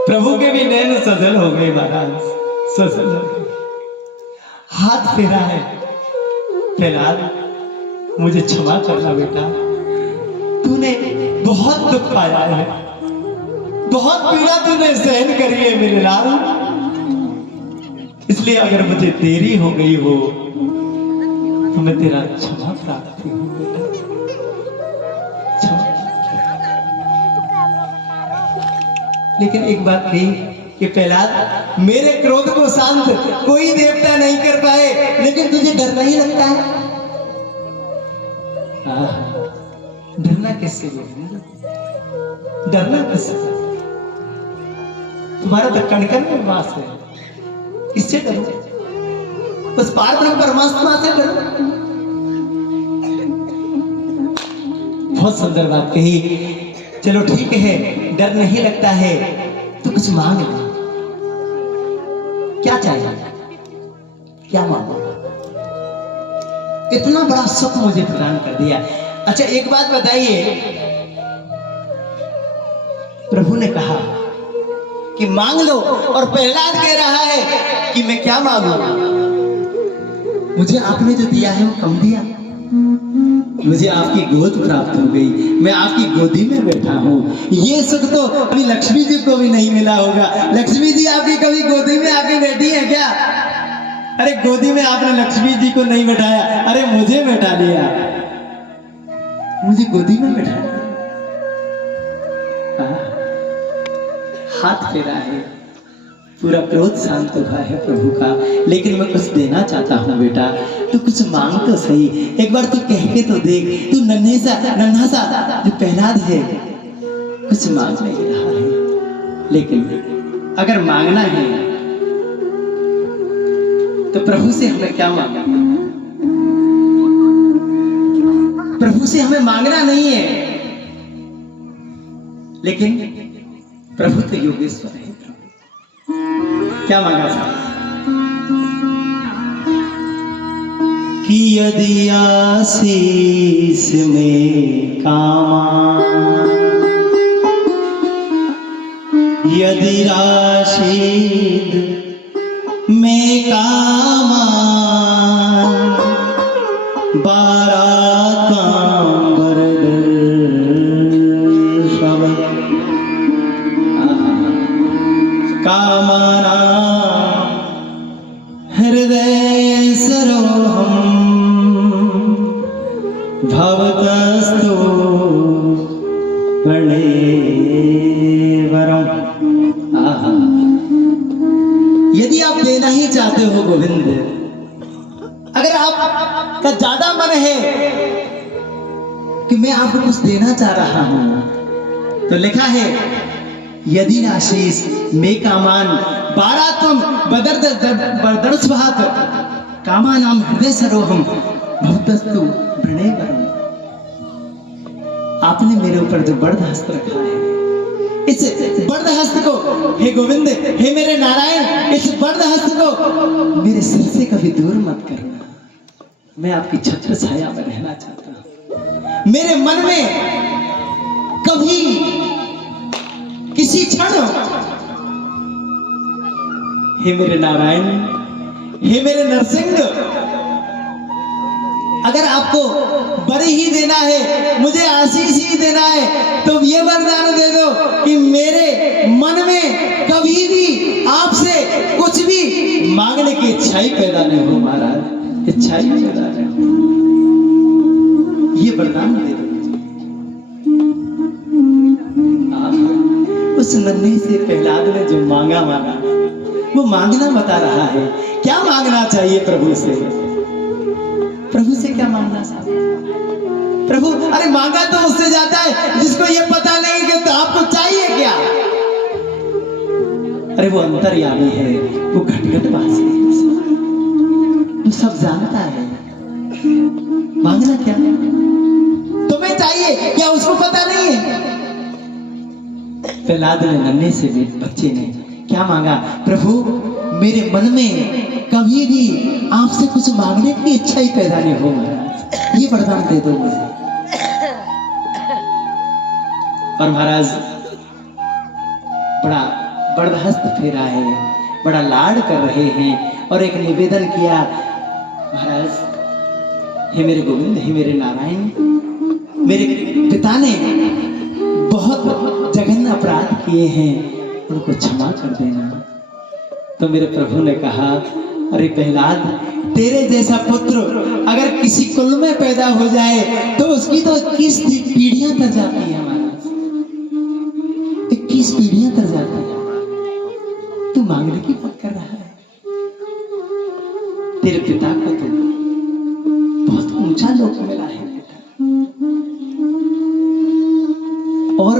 प्रभु के भी नैन सजल हो गए महाराज, सजल हो गए। हाथ फेरा है, प्रहलाद मुझे क्षमा करना बेटा, तूने बहुत दुख पाया है, बहुत पीड़ा तूने सहन करी है मेरे लाल, इसलिए अगर मुझे देरी हो गई हो तो मैं तेरा क्षमा प्रार्थी हूं बेटा, क्षमा। लेकिन एक बात थी कि प्रहलाद मेरे क्रोध को शांत कोई देवता नहीं कर पाए, लेकिन तुझे डर नहीं लगता है? डरना किससे? डरना किससे? तुम्हारा तो कण-कण में वास है, किससे डरो? बस पार ब्रह्म परमात्मा से डरो। बहुत सुंदर बात कही। चलो ठीक है, डर नहीं लगता है तो कुछ मांग ले। क्या चाहिए? क्या मांगो? इतना बड़ा सुख मुझे प्रदान कर दिया। अच्छा एक बात बताइए, प्रभु ने कहा कि मांग लो और प्रहलाद कह रहा है कि मैं क्या मांगू? मुझे आपने जो दिया है वो कम दिया, मुझे आपकी गोद प्राप्त हो गई, मैं आपकी गोदी में बैठा हूँ। ये सुख तो अभी लक्ष्मी जी को भी नहीं मिला होगा। लक्ष्मी जी आपकी कभी गोदी में आके बैठी है क्या? अरे गोदी में आपने लक्ष्मी जी को नहीं बैठाया, अरे मुझे बैठा लिया, मुझे गोदी में बैठा लिया। हाथ फेरा है, पूरा क्रोध शांत हुआ है प्रभु का। लेकिन मैं कुछ देना चाहता हूँ बेटा, तू कुछ मांग तो सही, एक बार तू कह के तो देख। तू नन्हा सा जो प्रहलाद है कुछ मांग नहीं रहा है, लेकिन अगर मांगना है तो प्रभु से हमें क्या मांगना? प्रभु से हमें मांगना नहीं है, लेकिन प्रभु तो योगेश्वर है। क्या मांगा था कि यदि आशीष में कामा, यदि राशिद में कामा, बारातांबर कामना हृदय सरोहम भवतस्तु प्रणेवरम। यदि आप देना ही चाहते हो गोविंद, अगर आपका ज्यादा मन है कि मैं आपको कुछ देना चाह रहा हूं, तो लिखा है यदि आशीष में कामान बारा तुम बदर्शभात कामा नाम हृदय सरोहम भवतस्तु प्रणेवरम। आपने मेरे ऊपर जो बर्द हस्त रखा है, इस बर्द हस्त को हे गोविंद, हे मेरे नारायण, इस बर्द हस्त को मेरे सिर से कभी दूर मत करना। मैं आपकी छत्र छाया में रहना चाहता हूं। मेरे मन में कभी किसी क्षण, हे मेरे नारायण, हे मेरे नरसिंह, अगर आपको बर ही देना है, मुझे आशीष ही देना है, तो ये वरदान दे दो कि मेरे मन में कभी भी आपसे कुछ भी मांगने की इच्छा ही पैदा नहीं हो महाराज, इच्छा ही पैदा नहीं हो। ये वरदान दे दो। उस नन्हे से प्रहलाद ने जो मांगा वो मांगना बता रहा है। क्या मांगना चाहिए प्रभु से? प्रभु से क्या मांगना चाहिए? प्रभु, अरे मांगा तो उससे जाता है जिसको ये पता नहीं कि तो आपको चाहिए क्या। अरे वो अंतर्यामी है, वो घटघटवासी है, वो सब जानता है। मांगना क्या तुम्हें चाहिए, क्या उसको पता नहीं है? प्रहलाद ने नन्हे से बच्चे ने क्या मांगा? प्रभु, मेरे मन में कभी भी आपसे कुछ मांगने की इच्छा ही पैदा नहीं हो महाराज, ये वरदान दे दो मुझे। और महाराज बड़ा बर्दहस्त फेरा है, बड़ा लाड कर रहे हैं और एक निवेदन किया, महाराज हे मेरे गोविंद, हे मेरे नारायण, मेरे पिता ने बहुत जघन्य अपराध किए हैं, उनको क्षमा कर देना। तो मेरे प्रभु ने कहा, अरे प्रहलाद, तेरे जैसा पुत्र अगर किसी कुल में पैदा हो जाए तो उसकी तो 21 पीढ़ियां कर जाती है महाराज, 21 पीढ़ियां कर जाती है। तू मांगने की बात कर रहा है? तेरे पिता को तो बहुत ऊंचा लोक मिला है बेटा, और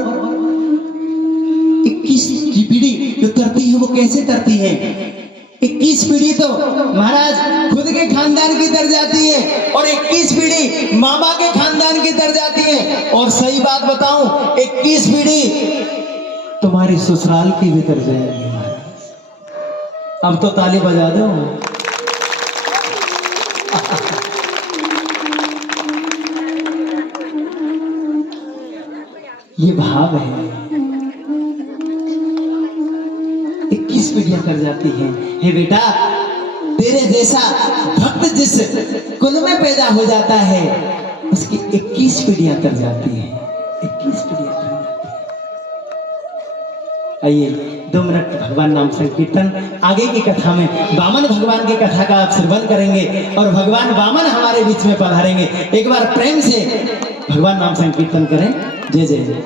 21 की पीढ़ी जो तरती है वो कैसे तरती है? 21 पीढ़ी तो महाराज खुद के खानदान की तर जाती है और 21 पीढ़ी मामा के खानदान की तर जाती है। और सही बात बताऊं, 21 पीढ़ी तुम्हारी ससुराल की भी तर जाएगी महाराज। अब तो ताली बजा दो। ये भाव है, 21 पीढ़ियां कर जाती हैं। हे बेटा, तेरे जैसा भक्त जिस कुल में पैदा हो जाता है उसकी 21 पीढ़ियां कर जाती हैं, 21 पीढ़ियां कर जाती हैं। आइए 2 मिनट भगवान नाम संकीर्तन, आगे की कथा में वामन भगवान की कथा का आप श्रवण करेंगे और भगवान वामन हमारे बीच में पधारेंगे। एक बार प्रेम से भगवान नाम संकीर्तन करें। जय जय जय।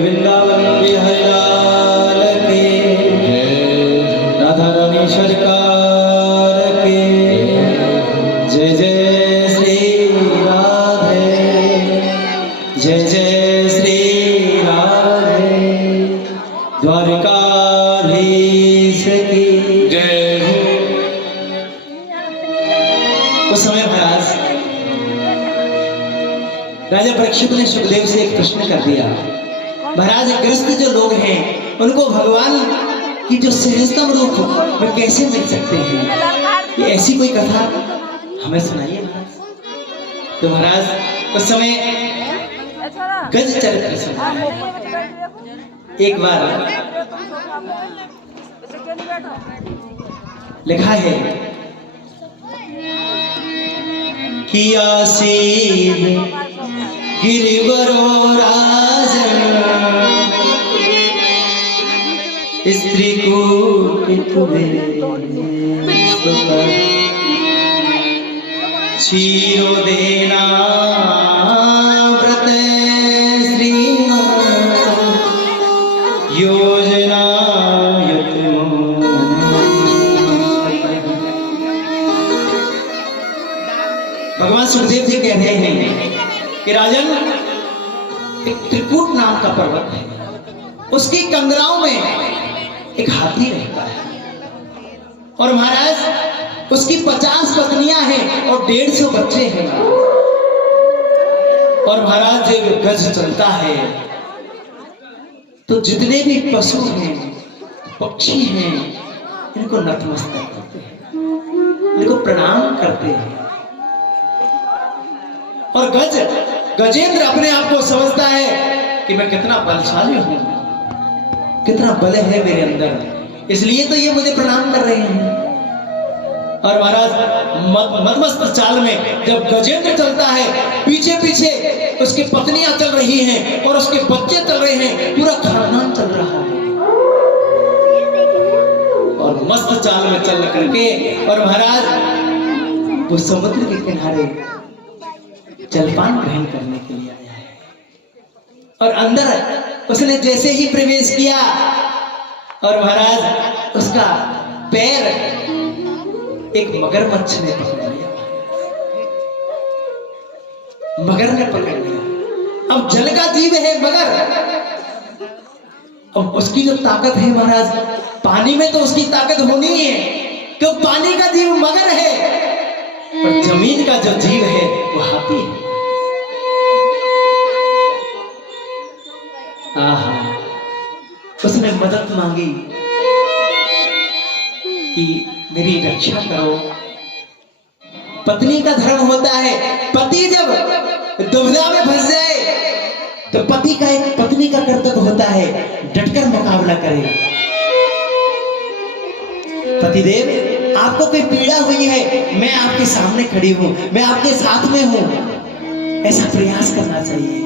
वृंदावन बिहारी लाल की, राधा रानी सरकार की, जय जय श्री राधे, जय जय श्री राधे, द्वारिकाधीश की जय हो। उस समय महाराज राजा परीक्षित ने सुखदेव से एक प्रश्न कर दिया, महाराज ग्रस्त जो लोग हैं उनको भगवान की जो सहजतम रूप में कैसे मिल सकते हैं, ये ऐसी कोई कथा हमें सुनाइए महाराज। तो महाराज उस समय गज चरित्र सुना। एक बार लिखा है कि आसीन गिरिवरो राजन, स्त्री कूट क्षीरो देना व्रत श्रीमत योजना भगवान सुखदेव जी कह रहे हैं कि राजन, एक त्रिकूट नाम का पर्वत है, उसकी कंदराओं में एक हाथी रहता है और महाराज उसकी 50 पत्नियां हैं और 150 बच्चे हैं। और महाराज जब गज चलता है तो जितने भी पशु हैं, पक्षी हैं, इनको नतमस्तक करते हैं, इनको प्रणाम करते हैं। और गजेंद्र अपने आप को समझता है कि मैं कितना बलशाली हूं, कितना बल है मेरे अंदर, इसलिए तो ये मुझे प्रणाम कर रहे हैं। और महाराज मदमस्त चाल में जब गजेंद्र चलता है, पीछे पीछे उसकी पत्नियां चल रही हैं और उसके बच्चे चल रहे हैं, पूरा खानदान चल रहा है। और मस्त चाल में चल करके और महाराज वो समुद्र के किनारे जलपान ग्रहण करने के लिए आया है। और अंदर उसने जैसे ही प्रवेश किया और महाराज उसका पैर एक मगरमच्छ ने पकड़ लिया, मगर ने पकड़ लिया। अब जल का जीव है मगर, अब उसकी जो ताकत है महाराज, पानी में तो उसकी ताकत होनी है क्यों, पानी का जीव मगर है, और जमीन का जो जीव है वो हाथी है। आहा, उसने मदद मांगी कि मेरी रक्षा करो। पत्नी का धर्म होता है, पति जब दुविधा में फंस जाए तो पति का एक पत्नी का कर्तव्य होता है डटकर मुकाबला करे। पतिदेव, आपको कोई पीड़ा हुई है, मैं आपके सामने खड़ी हूं, मैं आपके साथ में हूं, ऐसा प्रयास करना चाहिए।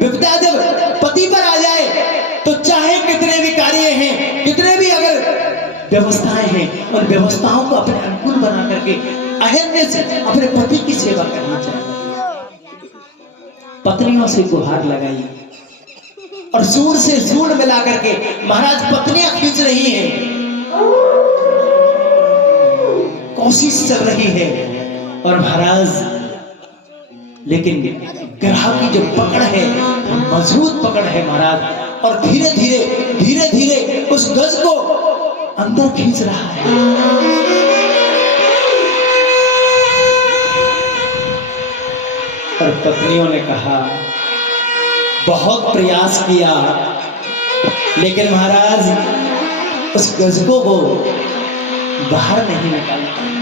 विपदा जब पति पर आ जाए तो चाहे कितने भी कार्य हैं, कितने भी अगर व्यवस्थाएं हैं, उन व्यवस्थाओं को अपने अनुकूल बना करके अहर्निश से अपने पति की सेवा करनी चाहिए। पत्नियों से गुहार लगाई और सूंड से सूंड मिला करके महाराज पत्नियां खींच रही हैं, कोशिश चल रही है। और महाराज लेकिन ग्रह की जो पकड़ है मजबूत पकड़ है महाराज, और धीरे धीरे उस गज को अंदर खींच रहा है। और पत्नियों ने कहा, बहुत प्रयास किया लेकिन महाराज उस गज को वो बाहर नहीं निकाल पाई।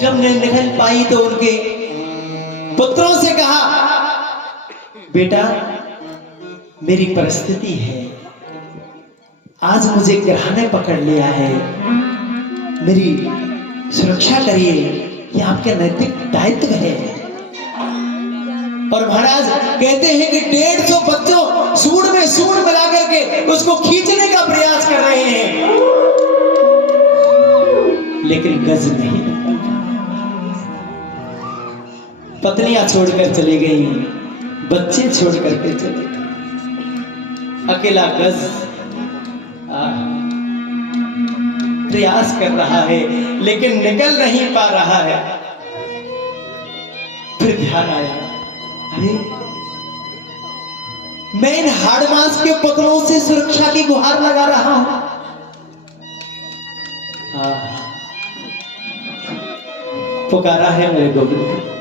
जब नहीं निकल पाई तो उनके पुत्रों से कहा, बेटा मेरी परिस्थिति है, आज मुझे ग्रह ने पकड़ लिया है, मेरी सुरक्षा करिए, ये आपके नैतिक दायित्व है। और महाराज कहते हैं कि 150 बच्चों सूंड में सूंड मिला करके उसको खींचने का प्रयास कर रहे हैं, लेकिन गज नहीं निकल। पत्नियां छोड़कर चली गई बच्चे छोड़ करके चले। अकेला गज प्रयास कर रहा है लेकिन निकल नहीं पा रहा है। फिर ध्यान आया, अरे मैं इन हाड़ मांस के पतलों से सुरक्षा की गुहार लगा रहा हूं। पुकारा है मेरे गोविंद।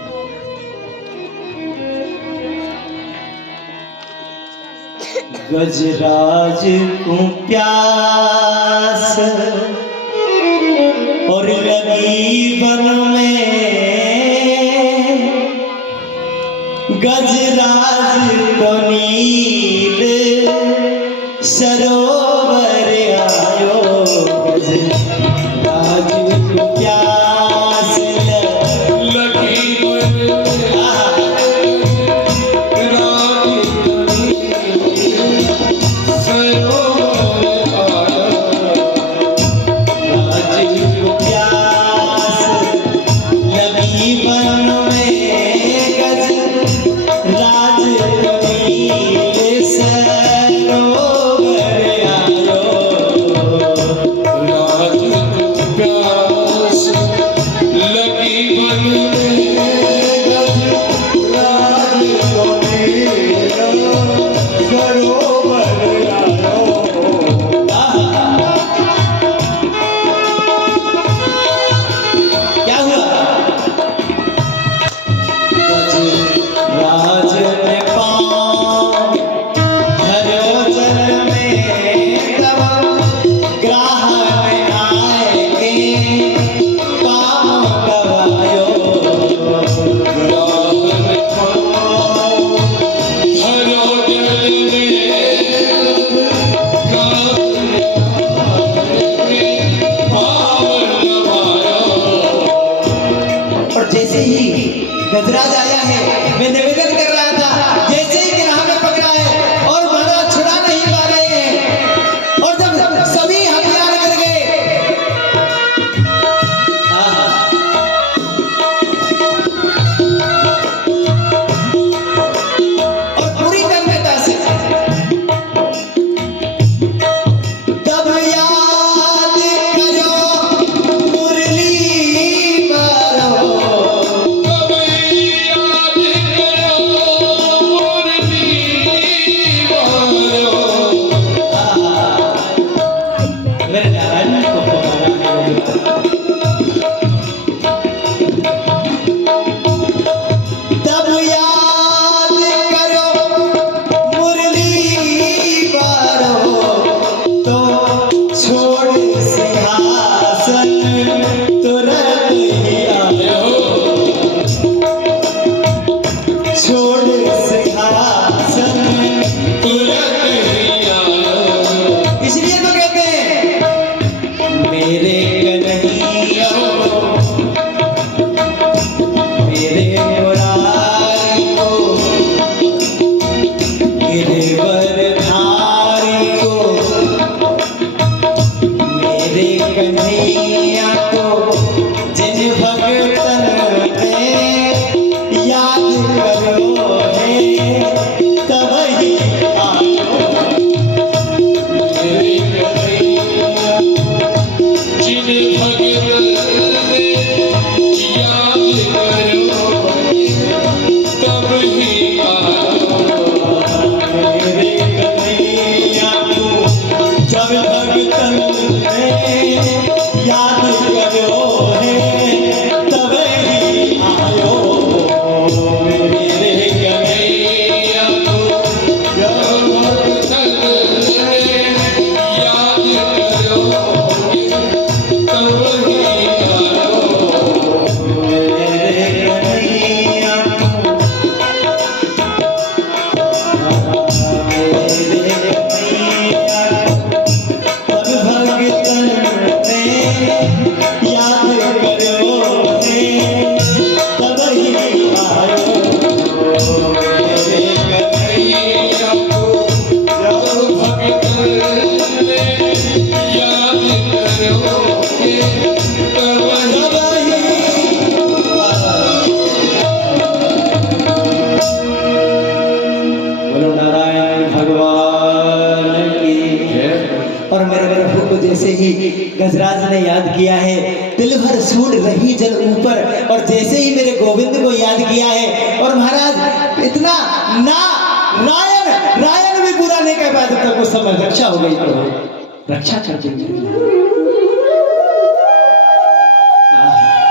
गजराज को प्यास और लगी वन में, गजराज को नील सरोवर आयो। गजराज को प्यास लगी मन गजराज ने याद किया है, दिल भर सूंड रही जल ऊपर, और जैसे ही मेरे गोविंद को याद किया है, और महाराज इतना ना रायन भी बुरा नहीं कह पाया, जब तक उस समय रक्षा हो गई, प्रभु रक्षा कर दी।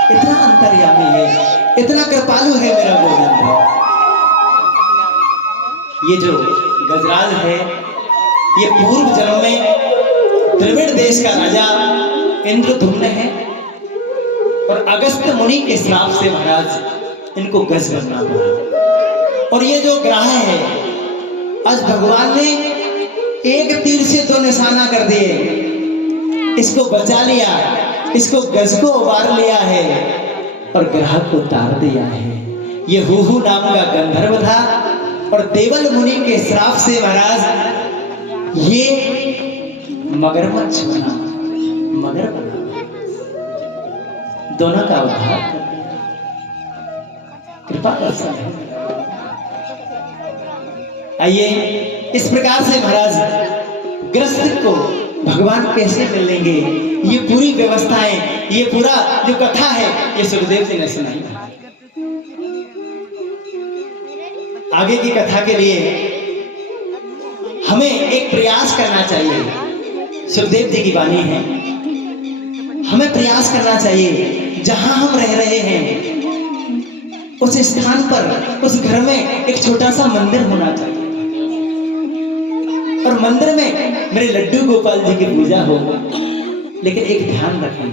इतना अंतर्यामी है, इतना कृपालु है मेरा गोविंद। ये जो गजराज है, ये पूर्व जन्म में द्रविड़ देश का राजा इंद्रधुम्न है, और अगस्त्य मुनि के श्राप से महाराज इनको गज बनना पड़ा। और ये जो ग्राह है, आज भगवान ने एक तीर से 2 निशाना कर दिए, इसको बचा लिया, इसको गज को उबार लिया है और ग्रह को तार दिया है। ये हुहु नाम का गंधर्व था, और देवल मुनि के श्राप से महाराज ये मगरमच्छ बना, मगर बना, दोनों का उद्धार कर दिया। कृपा ऐसा है। आइए, इस प्रकार से महाराज ग्रस्त को भगवान कैसे मिलेंगे, ये पूरी व्यवस्थाएं, ये पूरा जो कथा है, ये सुखदेव जी ने सुनाई। आगे की कथा के लिए हमें एक प्रयास करना चाहिए। सुखदेव जी की वाणी है, हमें प्रयास करना चाहिए, जहां हम रह रहे हैं उस स्थान पर, उस घर में एक छोटा सा मंदिर होना चाहिए, और मंदिर में मेरे लड्डू गोपाल जी की पूजा हो। लेकिन एक ध्यान रखें,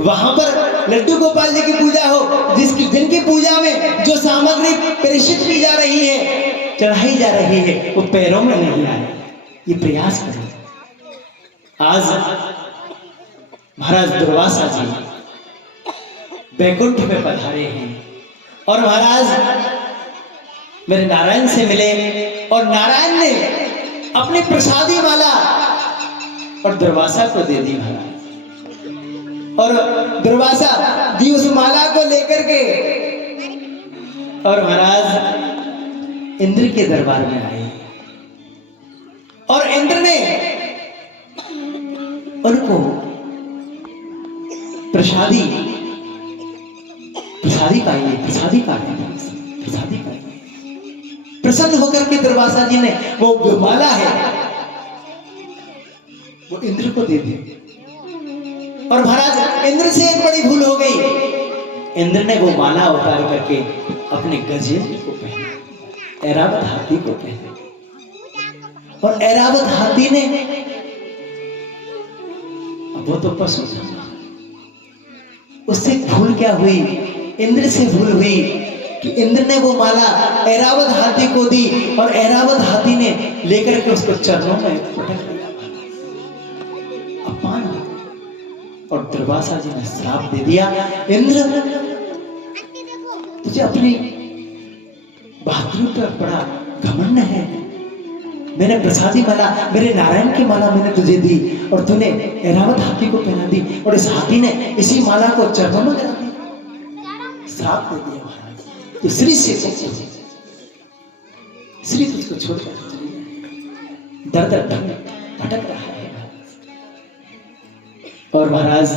वहां पर लड्डू गोपाल जी की पूजा हो, जिनकी पूजा में जो सामग्री प्रेषित की जा रही है, चढ़ाई जा रही है, वो पैरों में नहीं आए। ये प्रयास करें। आज महाराज दुर्वासा जी बैकुंठ में पधारे हैं, और महाराज मेरे नारायण से मिले, और नारायण ने अपनी प्रसादी माला और दुर्वासा को दे दी महाराज, और दुर्वासा दी उस माला को लेकर के, और महाराज इंद्र के दरबार में आए, और इंद्र ने उनको प्रसादी पाइए, प्रसादी पाइए। प्रसन्न होकर के दुर्वासा जी ने वो माला है वो इंद्र को दे दी, और महाराज इंद्र से एक बड़ी भूल हो गई। इंद्र ने वो माला उतार करके अपने गजेंद्र को पहना, ऐरावत हाथी को पहना, और ऐरावत हाथी ने, अब वो तो पशु था, उससे भूल क्या हुई, इंद्र से भूल हुई कि इंद्र ने वो माला ऐरावत हाथी को दी, और ऐरावत हाथी ने लेकर के उसको चरणों में पटक दिया। अपमान, और दुर्वासा जी ने श्राप दे दिया, इंद्र तुझे अपनी बहादुरी पर बड़ा घमंड है, मैंने प्रसादी माला, मेरे नारायण की माला मैंने तुझे दी, और तूने ऐरावत हाथी को पहना दी, और इस हाथी ने इसी माला को चरणों में गिरा दिया, श्राप दे दिया महाराज। तो श्री से श्री तुझको छोड़कर चली जाए, दर दर भटक रहा है। और महाराज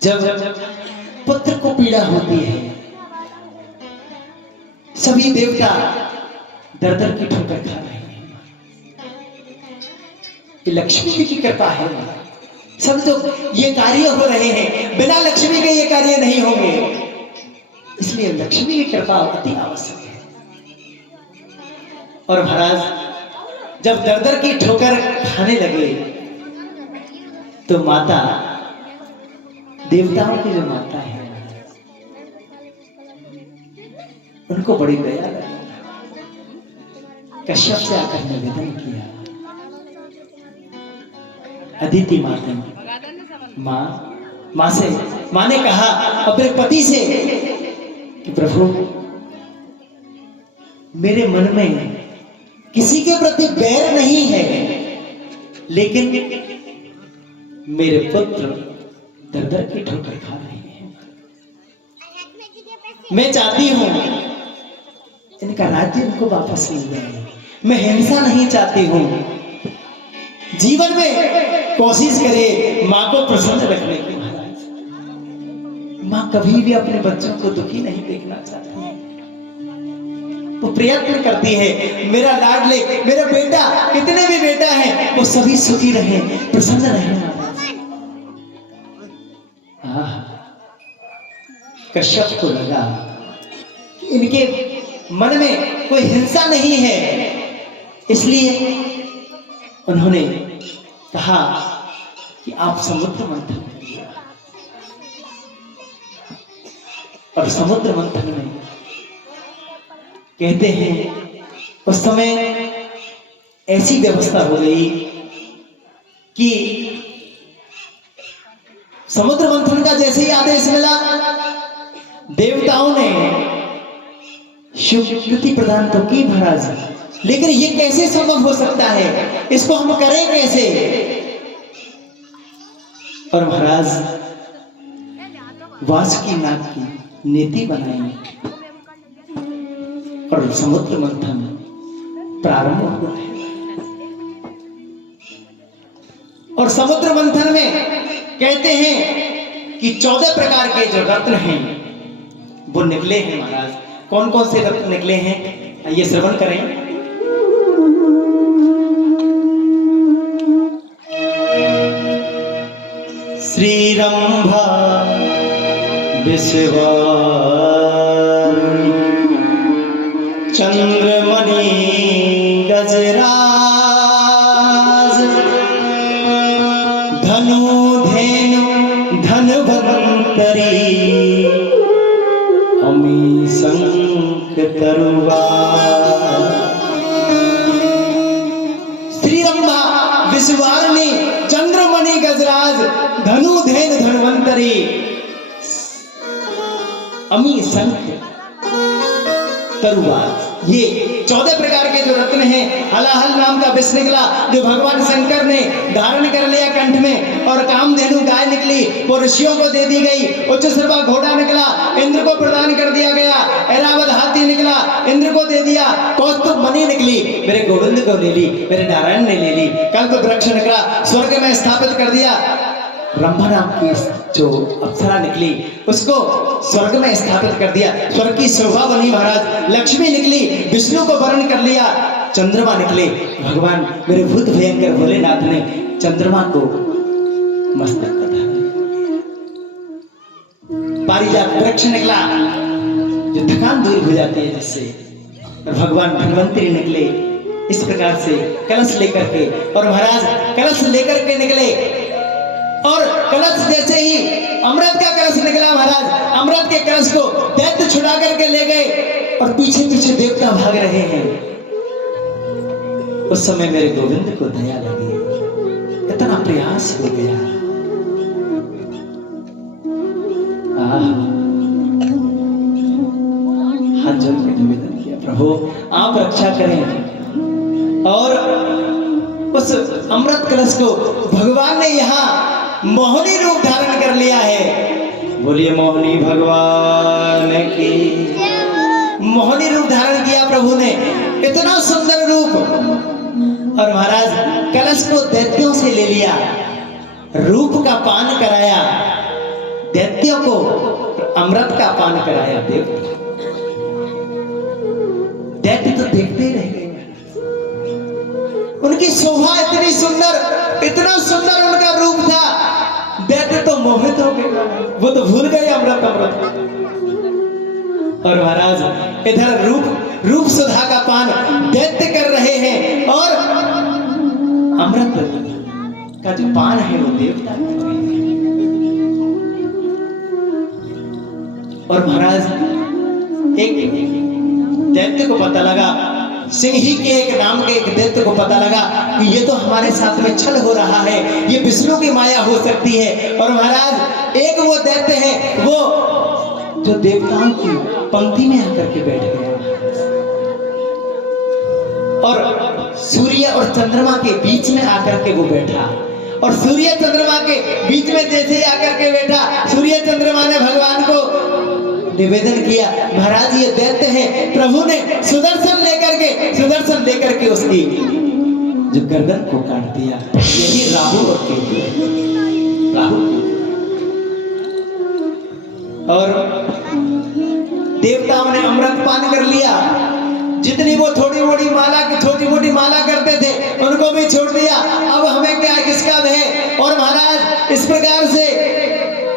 जब पुत्र को पीड़ा होती है, सभी देवता दर दर की ठोकर खा रहे हैं। ये लक्ष्मी जी की कृपा है। सब जो ये कार्य हो रहे हैं, बिना लक्ष्मी के ये कार्य नहीं होंगे, इसलिए लक्ष्मी की कृपा अति आवश्यक है। और महाराज जब दर दर की ठोकर खाने लगे, तो माता, देवताओं की जो माता है, उनको बड़ी दया लगी। कश्यप से आकर निवेदन किया, अदिति माता, मां ने कहा अपने पति से कि प्रभु, मेरे मन में किसी के प्रति बैर नहीं है, लेकिन मेरे पुत्र दर दर की ठोकर खा रहे हैं। मैं चाहती हूं इनका राज्य इनको वापस मिल जाए। मैं हिंसा नहीं चाहती हूं। जीवन में कोशिश करे माँ को प्रसन्न रखने की। महाराज, माँ कभी भी अपने बच्चों को दुखी नहीं देखना चाहती है। वो प्रयत्न करती है मेरा लाडले, मेरा बेटा, कितने भी बेटा है वो सभी सुखी रहे, प्रसन्न रहे। महाराज, कश्यप को लगा कि इनके मन में कोई हिंसा नहीं है, इसलिए उन्होंने कहा कि आप समुद्र मंथन करिए। और समुद्र मंथन में कहते हैं उस समय ऐसी व्यवस्था हो गई कि समुद्र मंथन का जैसे ही आदेश मिला, देवताओं ने स्वीकृति प्रदान तो की महाराज, लेकिन ये कैसे संभव हो सकता है, इसको हम करें कैसे। और महाराज वासुकी नाग की नीति बनाई और समुद्र मंथन प्रारंभ हुआ है। और समुद्र मंथन में कहते हैं कि 14 प्रकार के जो रत्न हैं वो निकले हैं। महाराज, कौन कौन से रत्न निकले हैं ये श्रवण करें। श्रीरंभा विश्वा चंद्रमणि गजराज धनुधेनु धनवंतरी अमी शंख तरुवार। श्रीरंभा विश्वारिणी चंद्रमणि गजराज धनुधेनु धनवंतरी अमी शंख तरुवार, ये 14 प्रकार के जो रत्न हैं। हलाहल नाम का विष निकला जो भगवान शंकर ने धारण कर लिया कंठ में, और कामधेनु गाय निकली वो ऋषियों को दे दी गई। उच्च सर्वा घोड़ा निकला, इंद्र को प्रदान कर दिया गया। ऐरावत हाथी निकला, इंद्र को दे दिया। कौस्तुभ मणि निकली, मेरे गोविंद को ले ली, मेरे नारायण ने ले ली। कल्प वृक्ष निकला, स्वर्ग में स्थापित कर दिया। रंभा नाम की जो अप्सरा निकली उसको स्वर्ग में स्थापित कर दिया, स्वर्ग की शोभा बनी। महाराज लक्ष्मी निकली, विष्णु को वर्ण कर लिया। चंद्रमा निकले, भगवान मेरे भूत भयंकर भोलेनाथ ने चंद्रमा को मस्तक पर धारण किया। पारिजात वृक्ष निकला जो थकान दूर हो जाती है जिससे, और भगवान धन्वंतरी निकले इस प्रकार से कलश लेकर के। और महाराज कलश लेकर के निकले, और कलश जैसे ही अमृत का कलश निकला, महाराज अमृत के कलश को दैत्य छुड़ा करके ले गए, और पीछे पीछे देवता भाग रहे हैं। उस समय मेरे गोविंद को दया लगी, इतना प्रयास हो गया। हाथ जोड़ के निवेदन किया, प्रभु आप रक्षा करें। और उस अमृत कलश को भगवान ने यहाँ मोहनी रूप धारण कर लिया है। बोलिए मोहनी भगवान की। मोहनी रूप धारण किया प्रभु ने, इतना सुंदर रूप। और महाराज कलश को दैत्यों से ले लिया, रूप का पान कराया दैत्यों को, अमृत का पान कराया देवता। दैत्य तो देखते ही रह गए, उनकी शोभा इतनी सुंदर, इतना सुंदर उनका रूप था। दैत्य तो मोहित हो गए, वो तो भूल गए अमृत अमृत। और महाराज इधर रूप सुधा का पान दैत्य कर रहे हैं, और अमृत का जो पान है वो देवता कर रहे हैं। और महाराज एक दैत्य को पता लगा, सिंही के एक नाम के एक दैत्य को पता लगा कि ये तो हमारे साथ में छल हो रहा है, ये विष्णु की माया हो सकती है। और महाराज एक वो दैत्य है वो जो देवताओं की पंक्ति में आकर के बैठ गया, और सूर्य और चंद्रमा के बीच में आकर के वो बैठा। और सूर्य चंद्रमा के बीच में जैसे ही आकर के बैठा, सूर्य चंद्रमा ने भगवान को निवेदन किया, महाराज ये दैत्य है। प्रभु ने सुदर्शन लेकर के उसकी जो गर्दन को काट दिया, यही राहु और केतु है। राहु और देवताओं ने अमृत पान कर लिया, जितनी वो छोटी मोटी माला करते थे उनको भी छोड़ दिया। अब हमें क्या किसका है। और महाराज इस प्रकार से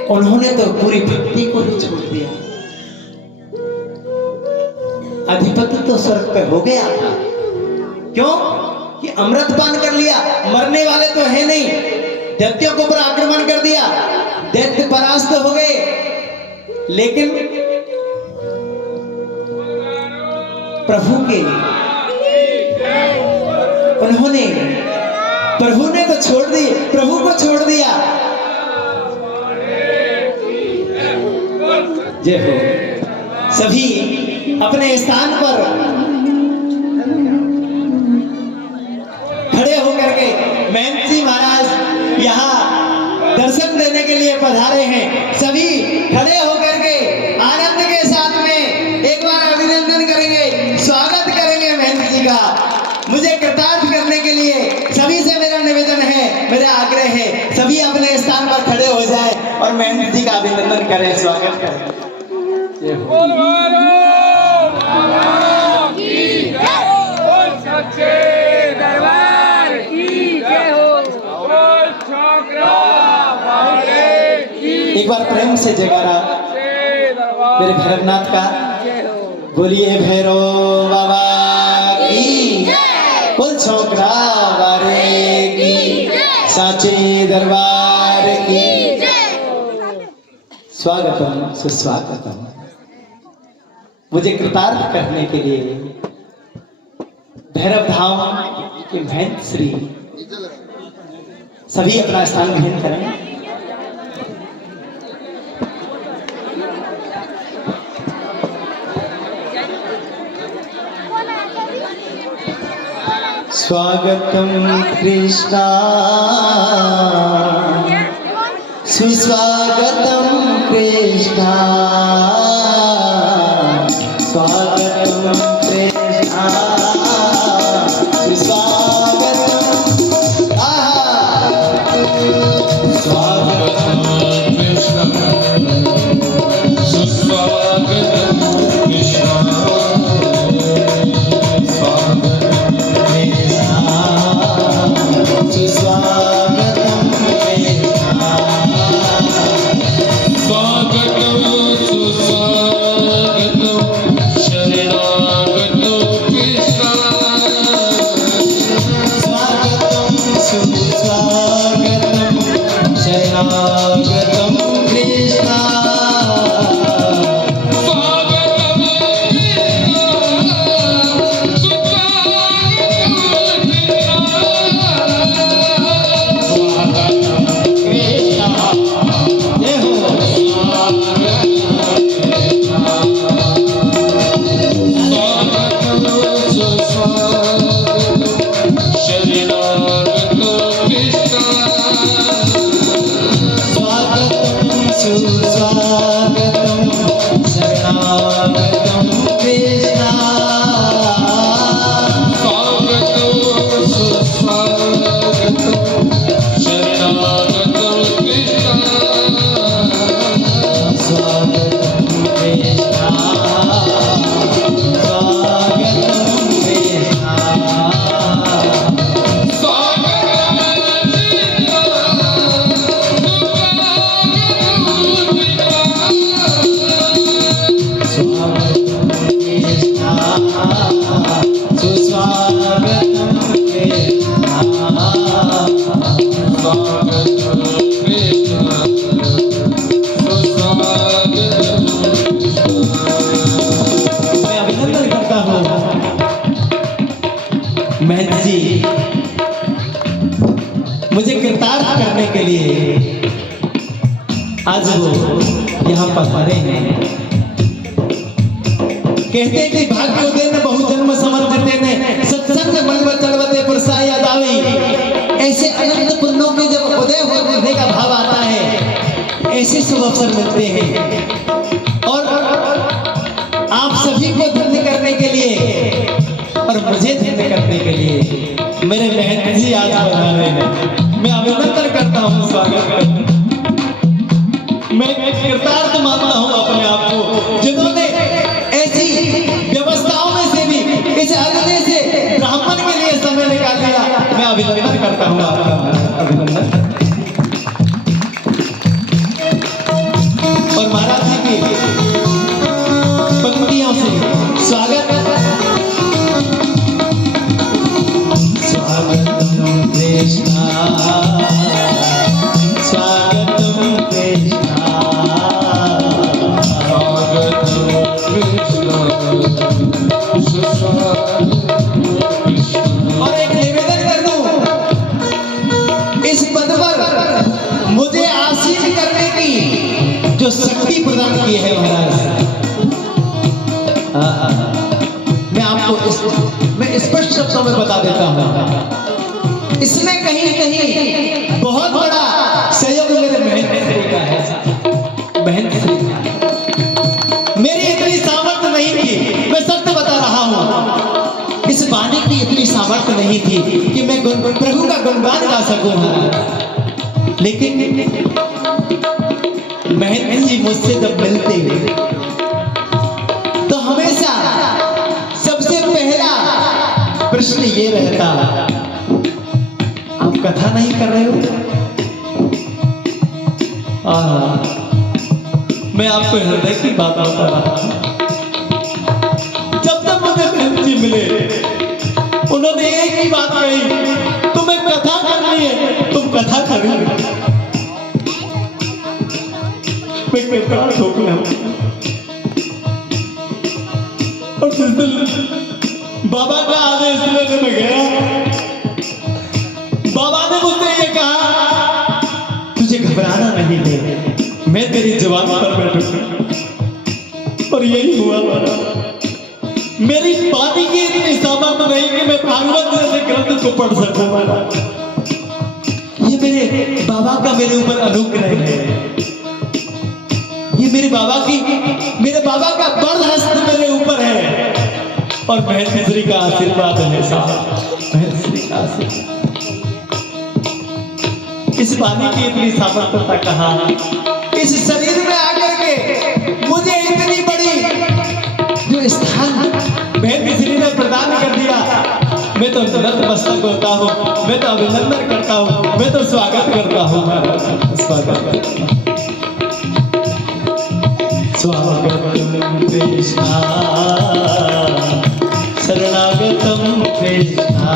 उन्होंने तो पूरी भक्ति को ही छोड़ दिया। अधिपति तो स्वर्ग पे हो गया था, क्यों कि अमृत पान कर लिया, मरने वाले तो है नहीं, दैत्यों के ऊपर आक्रमण कर दिया, दैत्य परास्त हो गए। लेकिन प्रभु के उन्होंने प्रभु ने तो छोड़ दी, प्रभु को छोड़ दिया। जय हो। सभी अपने स्थान पर खड़े होकर के महंत जी महाराज यहाँ दर्शन देने के लिए पधारे हैं। सभी खड़े होकर के आनंद के साथ में एक बार अभिनंदन करेंगे, स्वागत करेंगे महंत जी का। मुझे कृतार्थ करने के लिए सभी से मेरा निवेदन है, मेरा आग्रह है, सभी अपने स्थान पर खड़े हो जाए और महंत जी का अभिनंदन करें, स्वागत करें। जय हो। एक बार प्रेम से जयकारा मेरे भैरवनाथ का बोलिए, भैरव बाबा की, कुल छोकरा वारे की, साचे दरबार की। स्वागतम सुस्वागतम। मुझे कृतार्थ करने के लिए भैरव धाम के महंत श्री सभी अपना स्थान ग्रहण करें। स्वागतम कृष्णा सुस्वागतम कृष्णा, स्वागतम कृष्णा सुस्वागतम, स्वागतम कृष्ण सुस्वागतम कृष्ण, महंत जी मुझे कृतार्थ करने के लिए आज वो यहाँ पधारे हैं। कहते हैं कि भाग्य उदय ने बहु जन्म समर्पित ने सत्संग मंगल चढ़वते पुरसाया दावी। ऐसे अनंत पुण्यों के जब उदय होने का भाव आता है, ऐसे शुभ अवसर मिलते हैं और आप सभी को धन्य करने के लिए और मुझे धन्य करने के लिए मेरे बहन जी आज बना रहे हैं, मैं अभिनंदन करता हूँ, स्वागत करता हूँ। मैं कृतार्थ मानता हूँ अपने आप को, जिन्होंने ऐसी व्यवस्थाओं में से भी इस अगले से ब्राह्मण के लिए समय निकाल लिया। मैं अभिनंदन करता हूँ आपका, अभिनंदन। और महाराज जी की पंक्तियों से स्वागत। स्वागतम कृष्णा, स्वागतम कृष्णा, और एक निवेदन कर दूं, इस पद पर मुझे आसीन करने की जो शक्ति प्रदान की है महाराज, मैं आपको मैं स्पष्ट शब्दों में बता देता हूं, इसमें कहीं कहीं बहुत बड़ा सहयोग मेरे बहन श्री का है। बहन श्री का, मेरी इतनी सामर्थ्य नहीं थी, मैं सत्य बता रहा हूं, इस वाणी की इतनी सामर्थ्य नहीं थी कि मैं प्रभु का गुणगान गा सकूं, लेकिन बहन जी मुझसे जब मिलते तो हमेशा सबसे पहला प्रश्न ये रहता, आप कथा नहीं कर रहे हो? मैं आपको हृदय की बात बता रहा हूं। जब तक मुझे बहन जी मिले, उन्होंने एक ही बात कही, तुम्हें कथा करनी है, तुम कथा करोगे। मैं कितना ठोक रहा हूं। और जिस दिन बाबा का आदेश लेने में गया, बाबा ने मुझसे ये कहा, तुझे घबराना नहीं है, मैं तेरी जवान पर बैठूंगा। और यही हुआ। मेरी पानी की इतनी सामर्थ्य नहीं कि मैं भागवत जैसे ग्रंथ को पढ़ सकूं। ये मेरे बाबा का मेरे ऊपर अनुग्रह है, ये मेरे बाबा का बड़ हस्त मेरे ऊपर है, और बहन श्री का आशीर्वाद है साहब, बहन श्री का आशीर्वाद। इस वाणी की इतनी सामर्थ्यता कहाँ, इस शरीर में आकर के मुझे इतनी बड़ी जो स्थान बहन श्री ने प्रदान कर दिया, मैं तो नतमस्तक होता हूँ, मैं तो अभिनंदन करता हूँ, मैं तो स्वागत करता हूँ, स्वागत करता हूँ। स्वागतम कृष्णा, शरणागतम कृष्णा।